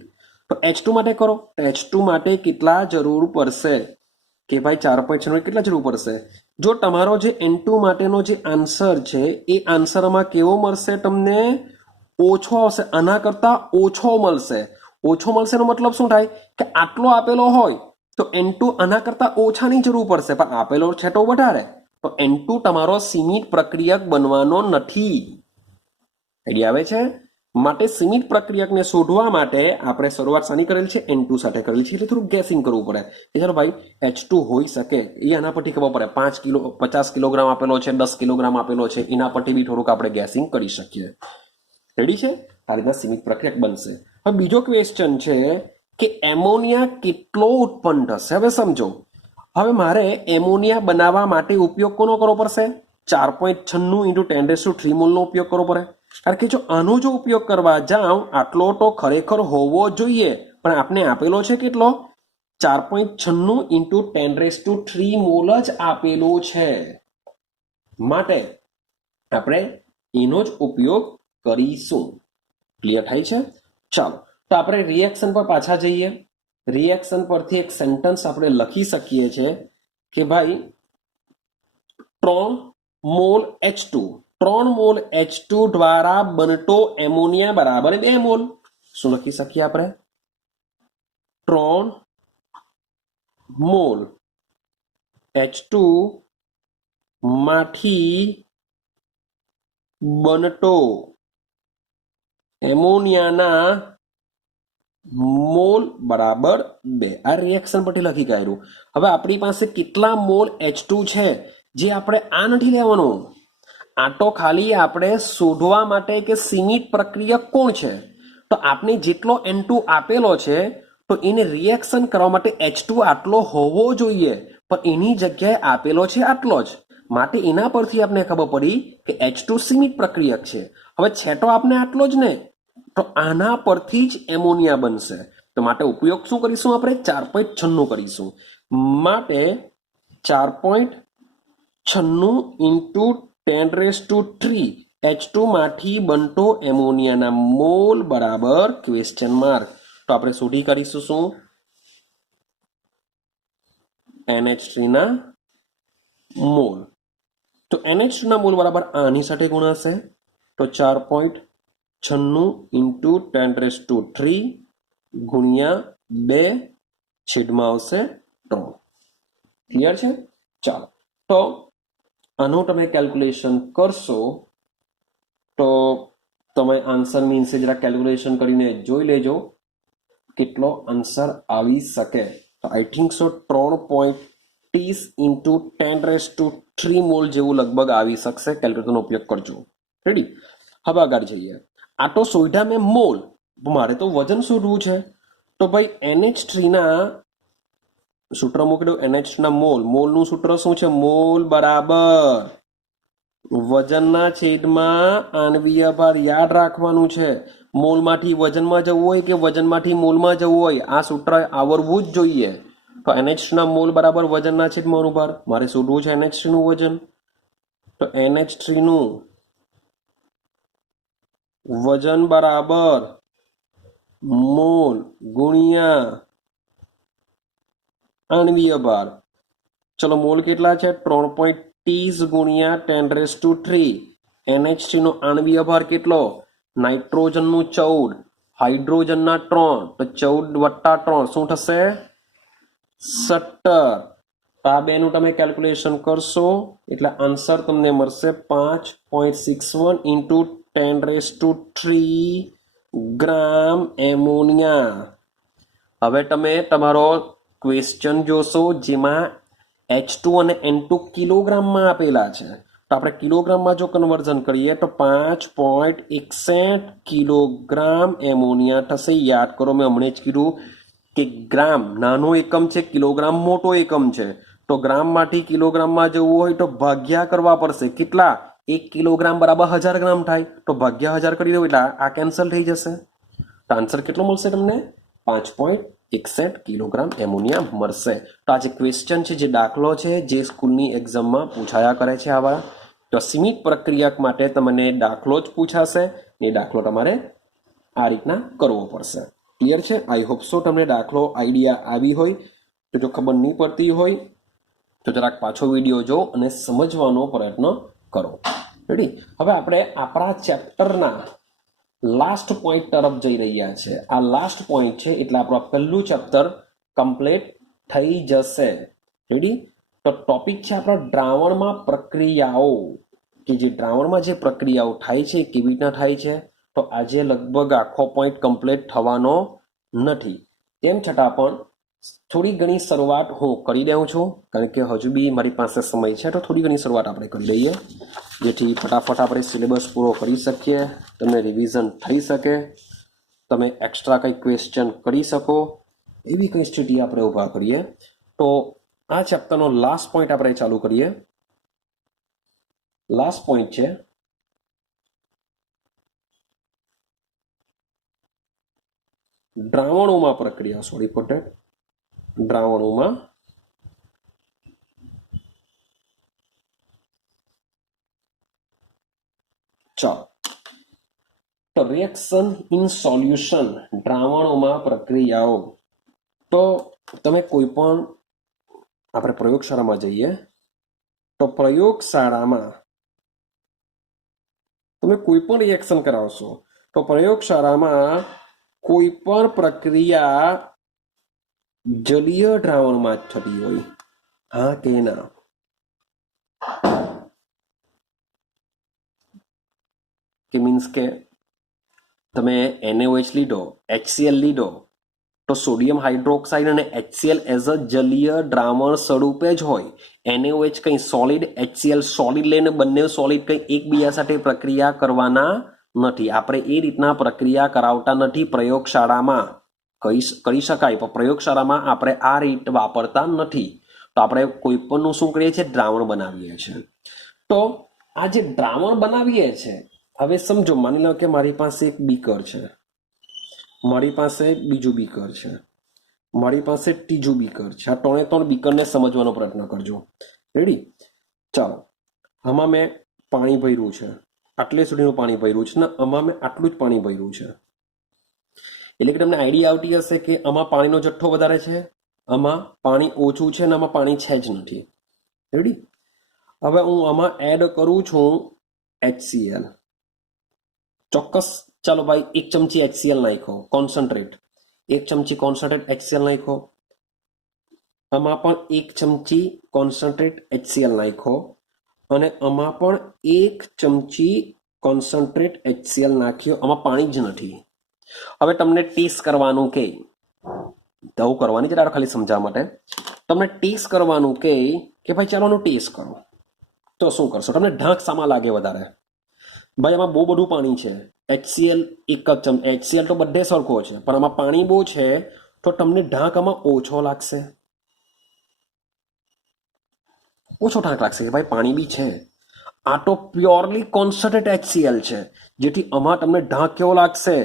તો H2 માટે કરો. તો H2 માટે કેટલા જરૂર પડશે? કે ભાઈ 4.96 કેટલા જરૂર પડશે? જો તમારો જે N2 માટેનો જે આન્સર છે એ આન્સરમાં કેવો મળશે તમને? ઓછો આવશે. આના કરતા ઓછો મળશે. ઓછો મળશે નો મતલબ શું થાય કે આટલો આપેલો હોય તો N2 આના કરતા ઓછાની જરૂર પડશે, પણ આપેલો છે તો વધારે. તો N2 તમારો સીમિત પ્રક્રિયક બનવાનો નથી. આઈડિયા આવે છે? માટે સીમિત પ્રક્રિયકને શોધવા માટે આપણે શરૂઆત શાની કરેલી છે? N2 સાથે કરેલી છે. એટલે થોડું ગેસિંગ કરવું પડે કે ચાલો ભાઈ H2 હોઈ શકે, એ આના પરથી ખબર પડે. 50 કિલોગ્રામ આપેલો છે, 10 કિલોગ્રામ આપેલો છે, એના પરથી બી થોડુંક આપણે ગેસિંગ કરી શકીએ. રેડી છે? આ રીતના સીમિત પ્રક્રિયક બનશે. હવે બીજો ક્વેશ્ચન છે કે એમોનિયા કેટલો ઉત્પન્ન થશે? હવે સમજો, હવે મારે એમોનિયા બનાવવા માટે ઉપયોગ કોનો કરવો પડશે? 4.96 into 10⁻³ મોલનો ઉપયોગ કરવો પડે. કારણ કે જો આનો જો ઉપયોગ કરવા જાઉં આટલો તો ખરેખર હોવો જોઈએ, પણ આપણે આપેલો છે કેટલો? 4.96 into 10⁻³ મોલ જ આપેલો છે. માટે આપણે એનો જ ઉપયોગ કરીશું. ક્લિયર થાય છે? ચાલો, તો આપણે રિએક્શન પર પાછા જઈએ. રિએક્શન પરથી એક સેન્ટેન્સ આપણે લખી શકીએ છીએ કે ભાઈ 3 મોલ H2 દ્વારા બનતો એમોનિયા બરાબર 2 મોલ. શું લખી શકીએ આપણે? 3 મોલ H2 માંથી બનતો એમોનિયાના મોલ બરાબર 2. આ રિએક્શન પરથી લખી કાઢ્યું. હવે આપણી પાસે કેટલા મોલ H2 છે જે આપણે આ નથી લેવાનું. આ તો ખાલી આપણે શોધવા માટે કે સીમિત પ્રક્રિયક કોણ છે. તો આપણે જેટલો N2 આપેલો છે તો એને રિએક્શન કરવા માટે H2 આટલો હોવો જોઈએ, પણ એની જગ્યાએ આપેલો છે આટલો જ. માટે એના પરથી આપણે ખબર પડી કે H2 સીમિત પ્રક્રિયક છે. હવે છે તો આપણે આટલો જ ને, તો આના પરથી જ એમોનિયા બનશે. તો માટે ઉપયોગ શું કરીશું આપણે? 4.96 કરીશું. માટે 4.96 ઇન્ટુ 10⁻³ H2 માંથી બનતો એમોનિયાના મોલ બરાબર ક્વેશ્ચન માર્ક. તો આપણે શોધી કાઢીશું શું? NH3 ના મોલ. તો NH2 ના મોલ બરાબર આની સાથે ગુણાશે. તો 4.96 ઇન્ટુ 10⁻³ ગુણ્યા 2 છેદમાં આવશે 3. ક્લિયર છે? ચાલો, તો આનું તમે કેલ્ક્યુલેશન કરશો તો તમે આન્સર મીન્સ જરા કેલ્ક્યુલેશન કરીને જોઈ લેજો કેટલો આન્સર આવી શકે. તો I think so 3.30 into 10⁻³ mall જેવું લગભગ આવી શકશે. કેલ્ક્યુલેટરનો ઉપયોગ કરજો. રેડી? હવે આગળ જઈએ. આ તો શોધ્યા મેં મોલ, મારે તો વજન શોધવું છે. તો ભાઈ NH3 ના સૂત્ર મૂકી દો. NH ના મોલનું સૂત્ર શું છે? મોલ બરાબર વજનના છેદમાં આણ્વીય ભાર. યાદ રાખવાનું છે. મોલમાંથી વજનમાં જવું હોય કે વજનમાંથી મોલમાં જવું હોય, આ સૂત્ર આવડવું જ જોઈએ. તો NH ના મોલ બરાબર વજનના છેદમાં ભાર. મારે શોધવું છે NH3 નું વજન. તો NH3 નું વજન બરાબર મોલ ગુણ્યા આણ્વીય ભાર. ચલો, મોલ કેટલા છે? 3.30 ગુણ્યા 10⁻³. NH3 નો આણ્વીય ભાર કેટલો? નાઇટ્રોજનનું 14, હાઇડ્રોજનના 3, તો 14 + 3 શું થશે? 17. આ બેનું તમે કેલ્ક્યુલેશન કરશો એટલે આન્સર તમને મળશે 5.61 ઇન્ટુ 10⁻³ ગ્રામ એમોનિયા. હવે તમે તમારો ક્વેશ્ચન જોશો જેમાં H2 અને N2 કિલોગ્રામમાં આપેલા છે. તો આપણે કિલોગ્રામમાં જો કન્વર્ઝન કરીએ તો 5.61 કિલોગ્રામ એમોનિયા થશે. યાદ કરો, મેં હમણાં જ કીધું કે ગ્રામ નાનો એકમ છે, કિલોગ્રામ મોટો એકમ છે. તો ગ્રામમાંથી કિલોગ્રામમાં જવું હોય તો ભાગ્યા કરવા પડશે. કેટલા? 1 કિલોગ્રામ બરાબર 1000 ગ્રામ થાય. તો ભાગ્યા 1000 કરી દો એટલે આ કેન્સલ થઈ જશે. તો આન્સર કેટલો મળશે તમને? 5.61 કિલોગ્રામ એમોનિયા મળશે. તો આ જે ક્વેશ્ચન છે, જે દાખલો છે, જે સ્કૂલની એક્ઝામમાં પૂછાયા કરે છે આવા, તો સીમિત પ્રક્રિયક માટે તમને દાખલો જ પૂછાશે. એ દાખલો તમારે આ રીતના કરવો પડશે. ક્લિયર છે? આઈ હોપ સો તમને દાખલો આઈડિયા આવી હોય. તો જો ખબર નહીં પડતી હોય તો જરાક પાછો વિડીયો જો અને સમજવાનો પ્રયત્ન કરો. રેડી? હવે આપણે આપણા ચેપ્ટરના લાસ્ટ પોઈન્ટ તરફ જઈ રહ્યા છે. આ લાસ્ટ પોઈન્ટ છે એટલે આપણું પહેલું ચેપ્ટર કમ્પ્લીટ થઈ જશે. રેડી? તો ટોપિક છે આપણા દ્રાવણમાં પ્રક્રિયાઓ. કે જે દ્રાવણમાં જે પ્રક્રિયાઓ થાય છે કેવી રીતના થાય છે. તો આજે લગભગ આખો પોઈન્ટ કમ્પ્લીટ થવાનો નથી. તેમ છતાં પણ થોડી ઘણી શરૂઆત હું કરી દઉં છું, કારણ કે હજુ બી મારી પાસે સમય છે. તો થોડી ઘણી શરૂઆત આપણે કરી લઈએ, જેથી ફટાફટ આપણે સિલેબસ પૂરો કરી શકીએ, તમને રિવિઝન થઈ શકે, તમે એક્સ્ટ્રા કંઈ ક્વેશ્ચન કરી શકો, એવી કંઈ સ્થિતિ આપણે ઊભા કરીએ. તો આ ચેપ્ટરનો લાસ્ટ પોઈન્ટ આપણે ચાલુ કરીએ. લાસ્ટ પોઈન્ટ છે દ્રાવણોમાં પ્રક્રિયા. Sorry for that. દ્રાવણોમાં ચાલો, તો રિએક્શન ઇન સોલ્યુશન, દ્રાવણોમાં પ્રક્રિયાઓ. તો તમે કોઈ પણ આપણે પ્રયોગશાળામાં જઈએ તો પ્રયોગશાળામાં તમે કોઈ પણ રિએક્શન કરાવશો તો પ્રયોગશાળામાં કોઈ પણ પ્રક્રિયા જલીય દ્રાવણમાં જ થતી હોય. હા કે ના? કે મીન્સ કે તમે NaOH લીધો, HCl લીધો, તો સોડિયમ હાઇડ્રોક્સાઇડ અને HCl એઝ અ જલીય દ્રાવણ સ્વરૂપે જ હોય. NaOH કંઈ સોલિડ, HCl સોલિડ લઈને બંને સોલિડ કંઈ એકબીજા સાથે પ્રક્રિયા કરવાના નથી. આપણે એ રીતના પ્રક્રિયા કરાવતા નથી પ્રયોગશાળામાં. કરી શકાય પણ પ્રયોગશાળામાં આપણે આ રીત વાપરતા નથી. તો આપણે કોઈ પણનું શું કરીએ છીએ, દ્રાવણ બનાવીએ છીએ. તો આ જે દ્રાવણ બનાવીએ છીએ, હવે સમજો, માની લો કે મારી પાસે એક બીકર છે, મારી પાસે બીજું બીકર છે, મારી પાસે ત્રીજું બીકર છે. આ ત્રણે બીકરને સમજવાનો પ્રયત્ન કરજો. રેડી? ચાલો, આમાં મેં પાણી ભર્યું છે, આટલે સુધીનું પાણી ભર્યું છે ને આમાં મેં આટલું જ પાણી ભર્યું છે. એટલે કે તમને આઈડિયા આવતી હશે કે આમાં પાણીનો જથ્થો વધારે છે, આમાં પાણી ઓછું છે અને આમાં પાણી છે જ નથી. રેડી? હવે હું આમાં એડ કરું છું HCl. ચોક્કસ. ચાલો ભાઈ, 1 ચમચી HCl નાખો, કોન્સન્ટ્રેટ. 1 ચમચી કોન્સન્ટ્રેટ HCl નાખો. આમાં પણ 1 ચમચી કોન્સન્ટ્રેટ HCl નાખો અને આમાં પણ 1 ચમચી કોન્સન્ટ્રેટ HCl નાખ્યો. આમાં પાણી જ નથી. હવે તમને ટેસ્ટ કરવાનું કે આવું કરવાની જરા ખાલી સમજાવવા માટે તમને ટેસ્ટ કરવાનું કે ભાઈ ચાલો આનું ટેસ્ટ કરો. તો શું કરશો? તમને ઢાંક સામા લાગે વધારે? ભાઈ આમાં બહુ બધું પાણી છે. HCl 1 ચમચી, HCl તો બધે સરખો છે પણ આમાં પાણી બહુ છે, તો તમને ઢાંક આમાં ઓછો લાગશે. ઓછો ઢાંક લાગશે કે ભાઈ પાણી બી છે. આ તો પ્યોરલી કોન્સન્ટ્રેટ HCl છે, જેથી આમાં તમને ઢાંક કેવો લાગશે?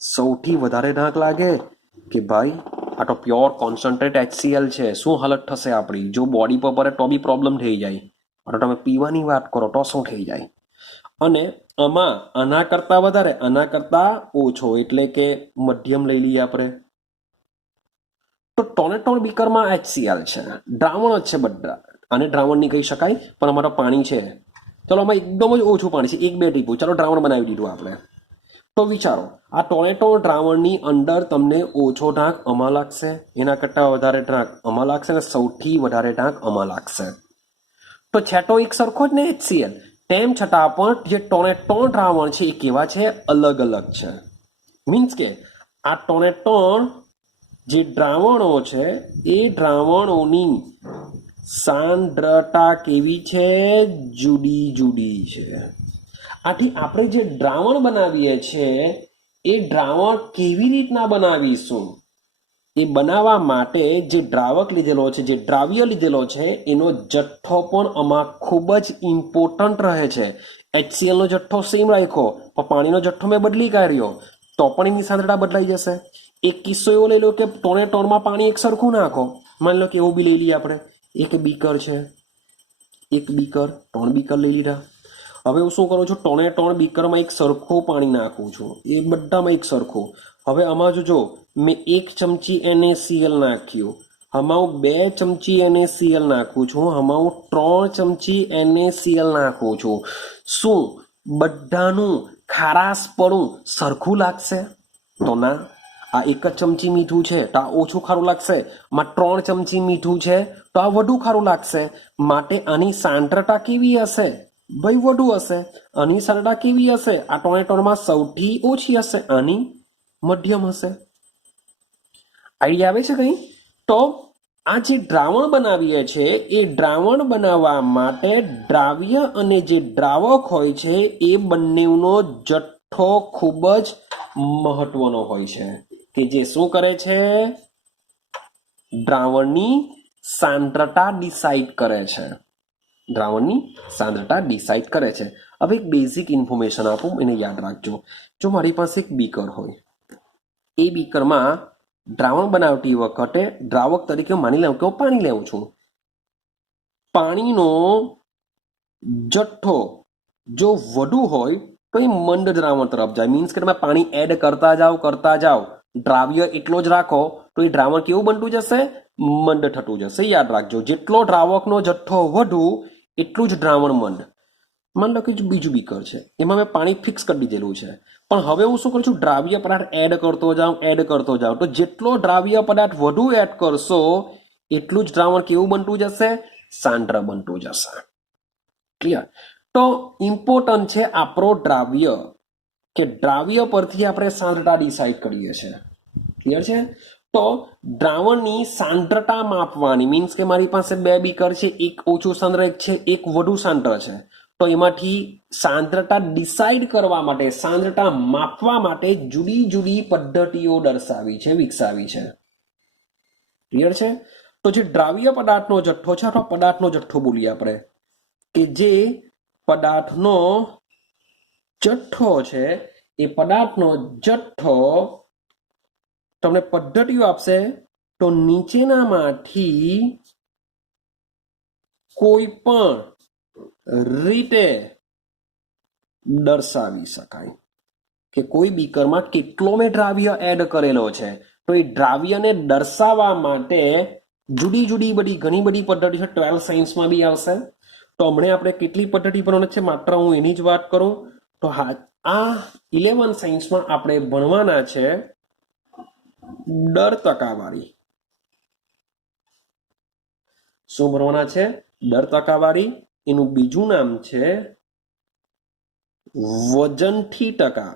સૌથી વધારે ઢાંક લાગે કે ભાઈ આ તો પ્યોર કોન્સન્ટ્રેટ HCl છે. શું હાલત થશે આપણી? જો બોડી પર પડે તો બી પ્રોબ્લેમ થઈ જાય. અને તમે પીવાની વાત કરો તો શું થઈ જાય? અને આમાં આના કરતા વધારે, આના કરતા ઓછો, એટલે કે મધ્યમ લઈ લઈએ આપણે. તો ટોનેટોન બીકરમાં HCl છે, દ્રાવણ જ છે બધા. આને દ્રાવણ નહીં કહી શકાય પણ અમારો પાણી છે. ચલો આમાં એકદમ જ ઓછું પાણી છે, 1-2 ટીપું. ચાલો દ્રાવણ બનાવી દીધું આપણે. તો વિચારો, આ ટોનેટો દ્રાવણની અંદર તમને ઓછો ઢાંક આમાં લાગશે, એના કરતાં વધારે ઢાંક આમાં લાગશે અને સૌથી વધારે ઢાંક આમાં લાગશે. તો છે તો એક સરખો જ ને HCl, તેમ છતાં પણ જે ટોનેટોન દ્રાવણ છે એ કેવા છે? અલગ અલગ છે. મીન્સ કે આ ટોનેટોન જે દ્રાવણો છે એ દ્રાવણોની સાંદ્રતા કેવી છે? જુદી જુદી છે. આથી આપણે જે દ્રાવણ બનાવીએ છીએ એ દ્રાવણ કેવી રીતના બનાવીશું? એ બનાવવા માટે જે દ્રાવક લીધેલો છે, જે દ્રાવ્ય લીધેલો છે, એનો જથ્થો પણ આમાં ખૂબ જ ઇમ્પોર્ટન્ટ રહે છે. HCl નો જથ્થો સેમ રાખ્યો પણ પાણીનો જથ્થો મેં બદલી કાઢ્યો તો પણ એની સાંદ્રતા બદલાઈ જશે. એક કિસ્સો એવો લઈ લો કે ટોનેટોનમાં પાણી એક સરખું નાખો. માની લો કે એવું બી લઈ લઈએ આપણે. એક બીકર છે, એક બીકર, 3 બીકર લઈ લીધા. હવે હું શું કરું છું? ટોનેટોન બીકરમાં એક સરખું પાણી નાખું છું, એ બધામાં એક સરખું. હવે આમાં જો મેં 1 ચમચી NaCl નાખ્યું, આમાં હું 2 ચમચી NaCl નાખું છું, આમાં હું 3 ચમચી NaCl નાખું છું. શું બધાનું ખારાશપણું સરખું લાગશે? તો ના. આ 1 જ ચમચી મીઠું છે તો આ ઓછું ખારું લાગશે. આમાં 3 ચમચી મીઠું છે તો આ વધુ ખારું લાગશે. માટે આની સાંદ્રતા કેવી હશે? ભાઈ વધુ હશે. આની સાંદ્રતા કેવી હશે? આ ટોનેટોનમાં સૌથી ઓછી હશે, આની મધ્યમ હશે. આઈડિયા આવે છે કંઈ? તો આ જે દ્રાવણ બનાવીએ છીએ એ દ્રાવણ બનાવવા માટે દ્રાવ્ય અને જે દ્રાવક હોય છે એ બંનેનો જથ્થો ખૂબ જ મહત્વનો હોય છે, કે જે શું કરે છે? દ્રાવણની સાંદ્રતા ડિસાઇડ કરે છે. દ્રાવણની સાંદ્રતા ડિસાઇડ કરે છે. હવે એક બેઝિક ઇન્ફોર્મેશન આપું, એને યાદ રાખજો. જો મારી પાસે એક બીકર હોય, એ બીકરમાં દ્રાવણ બનાવતી વખતે દ્રાવક તરીકે માની લઉં કે હું પાણી લેવું છું. પાણીનો જથ્થો જો વધુ હોય તો એ મંદ દ્રાવણ તરફ જાય. મીન્સ કે તમે પાણી એડ કરતા જાઓ, દ્રાવ્ય એટલો જ રાખો તો એ દ્રાવણ કેવું બનતું જશે? મંદ થતું જશે. યાદ રાખજો, જેટલો દ્રાવકનો જથ્થો વધુ એટલું જ દ્રાવણ મંદ. માની લો કે બીજું બીકર છે, એમાં મેં પાણી ફિક્સ કરી દીધેલું છે, પણ હવે હું શું કરું છું? દ્રાવ્ય પદાર્થ એડ કરતો જાઉં. તો જેટલો દ્રાવ્ય પદાર્થ વધુ એડ કરશો એટલું જ દ્રાવણ કેવું બનતું જશે? સાંદ્ર બનતું જશે. ક્લિયર? તો ઇમ્પોર્ટન્ટ છે આપણો દ્રાવ્ય. કે દ્રાવ્ય પરથી આપણે સાંદ્રતા ડિસાઈડ કરીએ છીએ. ક્લિયર છે? તો દ્રાવણની સાંદ્રતા માપવાની મીન્સ કે મારી પાસે બે બીકર છે, એક ઓછું સાંદ્ર એક છે, એક વધુ સાંદ્ર છે. તો એમાંથી સાંદ્રતા ડિસાઈડ કરવા માટે, સાંદ્રતા માપવા માટે જુદી જુદી પદ્ધતિઓ વિકસાવી છે. ક્લિયર છે? તો જે દ્રાવ્ય પદાર્થનો જથ્થો છે અથવા પદાર્થનો જથ્થો બોલીએ આપણે, કે જે પદાર્થનો જથ્થો છે એ પદાર્થનો જથ્થો તમને પદ્ધતિઓ આપશે. તો નીચેનામાંથી કોઈ પણ રીતે દર્શાવી શકાય કે કોઈ બીકરમાં કેટલો મેં દ્રાવ્ય એડ કરેલો છે. તો એ દ્રાવ્યને દર્શાવવા માટે જુદી જુદી ઘણી બધી પદ્ધતિ છે. 12 સાયન્સમાં બી આવશે. તો હમણાં આપણે કેટલી પદ્ધતિ ભણવાની છે માત્ર હું એની જ વાત કરું તો આ 11 સાયન્સમાં આપણે ભણવાના છે દર ટકાવારી. શું ભણવાના છે? દર ટકાવારી. એનું બીજું નામ છે વજનથી ટકા.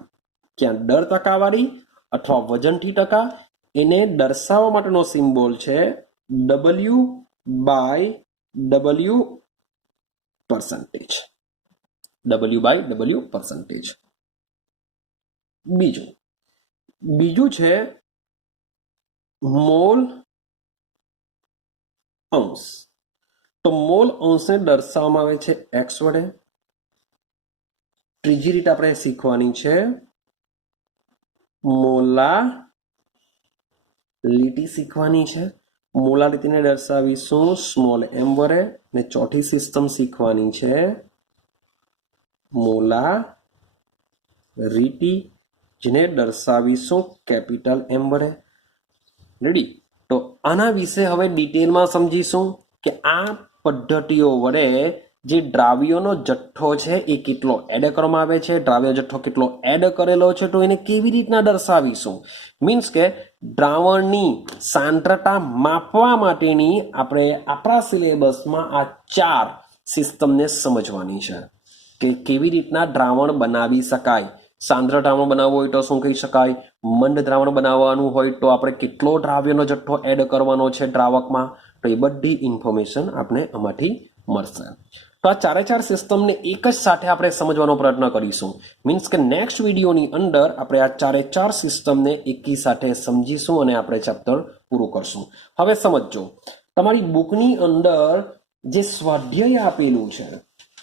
ક્યાં દર ટકાવારી અથવા વજનથી ટકા, એને દર્શાવવા માટેનો સિમ્બોલ છે W/W percentage. W/W percentage. બીજું છે મોલ અંશ. તો મોલ અંશને દર્શાવવામાં આવે છે x વડે. ત્રીજી રીત આપણે શીખવાની છે મોલાલિટી શીખવાની છે. મોલાલિટીને દર્શાવીશું સ્મોલ m વડે. ને ચોથી સિસ્ટમ શીખવાની છે મોલારિટી, જેને દર્શાવીશું કેપિટલ M વડે. રેડી? તો આના વિશે હવે ડિટેલમાં સમજીશું કે આ પદ્ધતિઓ વડે જે દ્રાવ્યોનો જથ્થો છે એ કેટલો એડ કરવામાં આવે છે, દ્રાવ્ય જથ્થો કેટલો એડ કરેલો છે, તો એને કેવી રીતના દર્શાવીશું. મીન્સ કે દ્રાવણની સાંદ્રતા માપવા માટેની આપણે આપણા સિલેબસમાં આ 4 સિસ્ટમને સમજવાની છે કે કેવી રીતના દ્રાવણ બનાવી શકાય. સાંદ્ર દ્રાવણ બનાવવું હોય તો શું કહી શકાય, મંદ દ્રાવણ બનાવવાનું હોય તો આપણે કેટલો દ્રાવ્યનો જથ્થો એડ કરવાનો છે દ્રાવકમાં, તો એ બધી ઇન્ફોર્મેશન આપણે આમાંથી મળશે. તો આ 4 સિસ્ટમને એક જ સાથે આપણે સમજવાનો પ્રયત્ન કરીશું. મીન્સ કે નેક્સ્ટ વિડીયોની અંદર આપણે આ 4 સિસ્ટમને એકી સાથે સમજીશું અને આપણે ચેપ્ટર પૂરું કરશું. હવે સમજો, તમારી બુકની અંદર જે સ્વાધ્યાય આપેલું છે,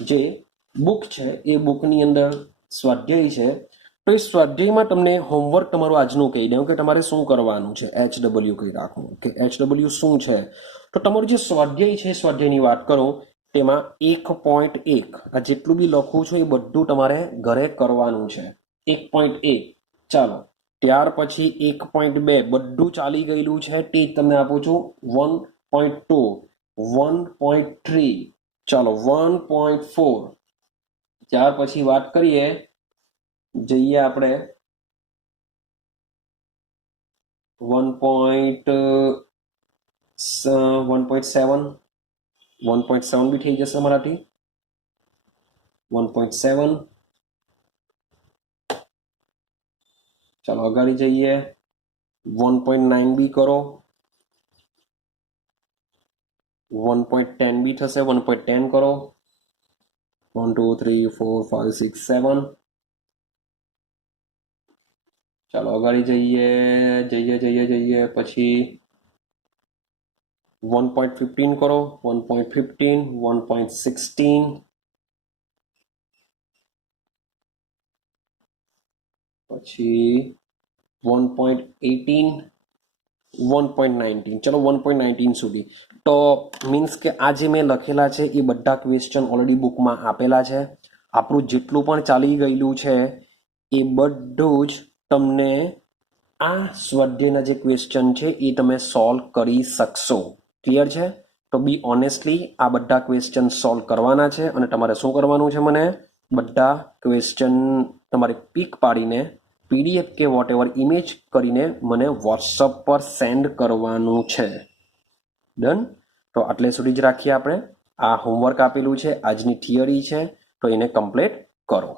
જે બુક છે એ બુકની અંદર સ્વાધ્યાય છે. તો એ સ્વાધ્યાયમાં તમને હોમવર્ક તમારું આજનું કહી દઉં કે તમારે શું કરવાનું છે. HW કહી રાખવું કે HW શું છે. તો તમારું જે સ્વાધ્યાય છે, સ્વાધ્યાયની વાત કરો, તેમાં 1.1 આ જેટલું બી લખું છું એ બધું તમારે ઘરે કરવાનું છે. 1.1 ચાલો. ત્યાર પછી 1.2 બધું ચાલી ગયેલું છે તે જ તમને આપું છું. 1.2 1.3 ચાલો 1.4. ત્યાર પછી વાત કરીએ, જઈએ આપણે 1.7 બી થઈ જશે મારાથી. 1.7 ચાલો આગળ જઈએ. 1.9 બી કરો. 1.10 બી થશે. 1.10 કરો. 1 2 3 4 5 6 7 ચાલો આગળ જઈએ. પછી 1.15 કરો. 1.15 1.16 પછી 1.18 1.19 ચલો 1.19 સુધી. તો મીન્સ કે આ જે મેં લખેલા છે એ બધા ક્વેશ્ચન ઓલરેડી બુકમાં આપેલા છે. આપણું જેટલું પણ ચાલી ગયેલું છે એ બધું જ તમને આ સ્વાધ્યાયના જે ક્વેશ્ચન છે એ તમે સોલ્વ કરી શકશો. ક્લિયર છે? તો બી ઓનેસ્ટલી આ બધા ક્વેશ્ચન સોલ્વ કરવાના છે અને તમારે શું કરવાનું છે, મને બધા ક્વેશ્ચન તમારે પિક પાડીને PDF કે વોટ એવર ઇમેજ કરીને મને વોટ્સઅપ પર સેન્ડ કરવાનું છે. ડન? તો આટલે સુધી જ રાખીએ આપણે. આ હોમવર્ક આપેલું છે, આજની થિયરી છે, તો એને કમ્પ્લીટ કરો.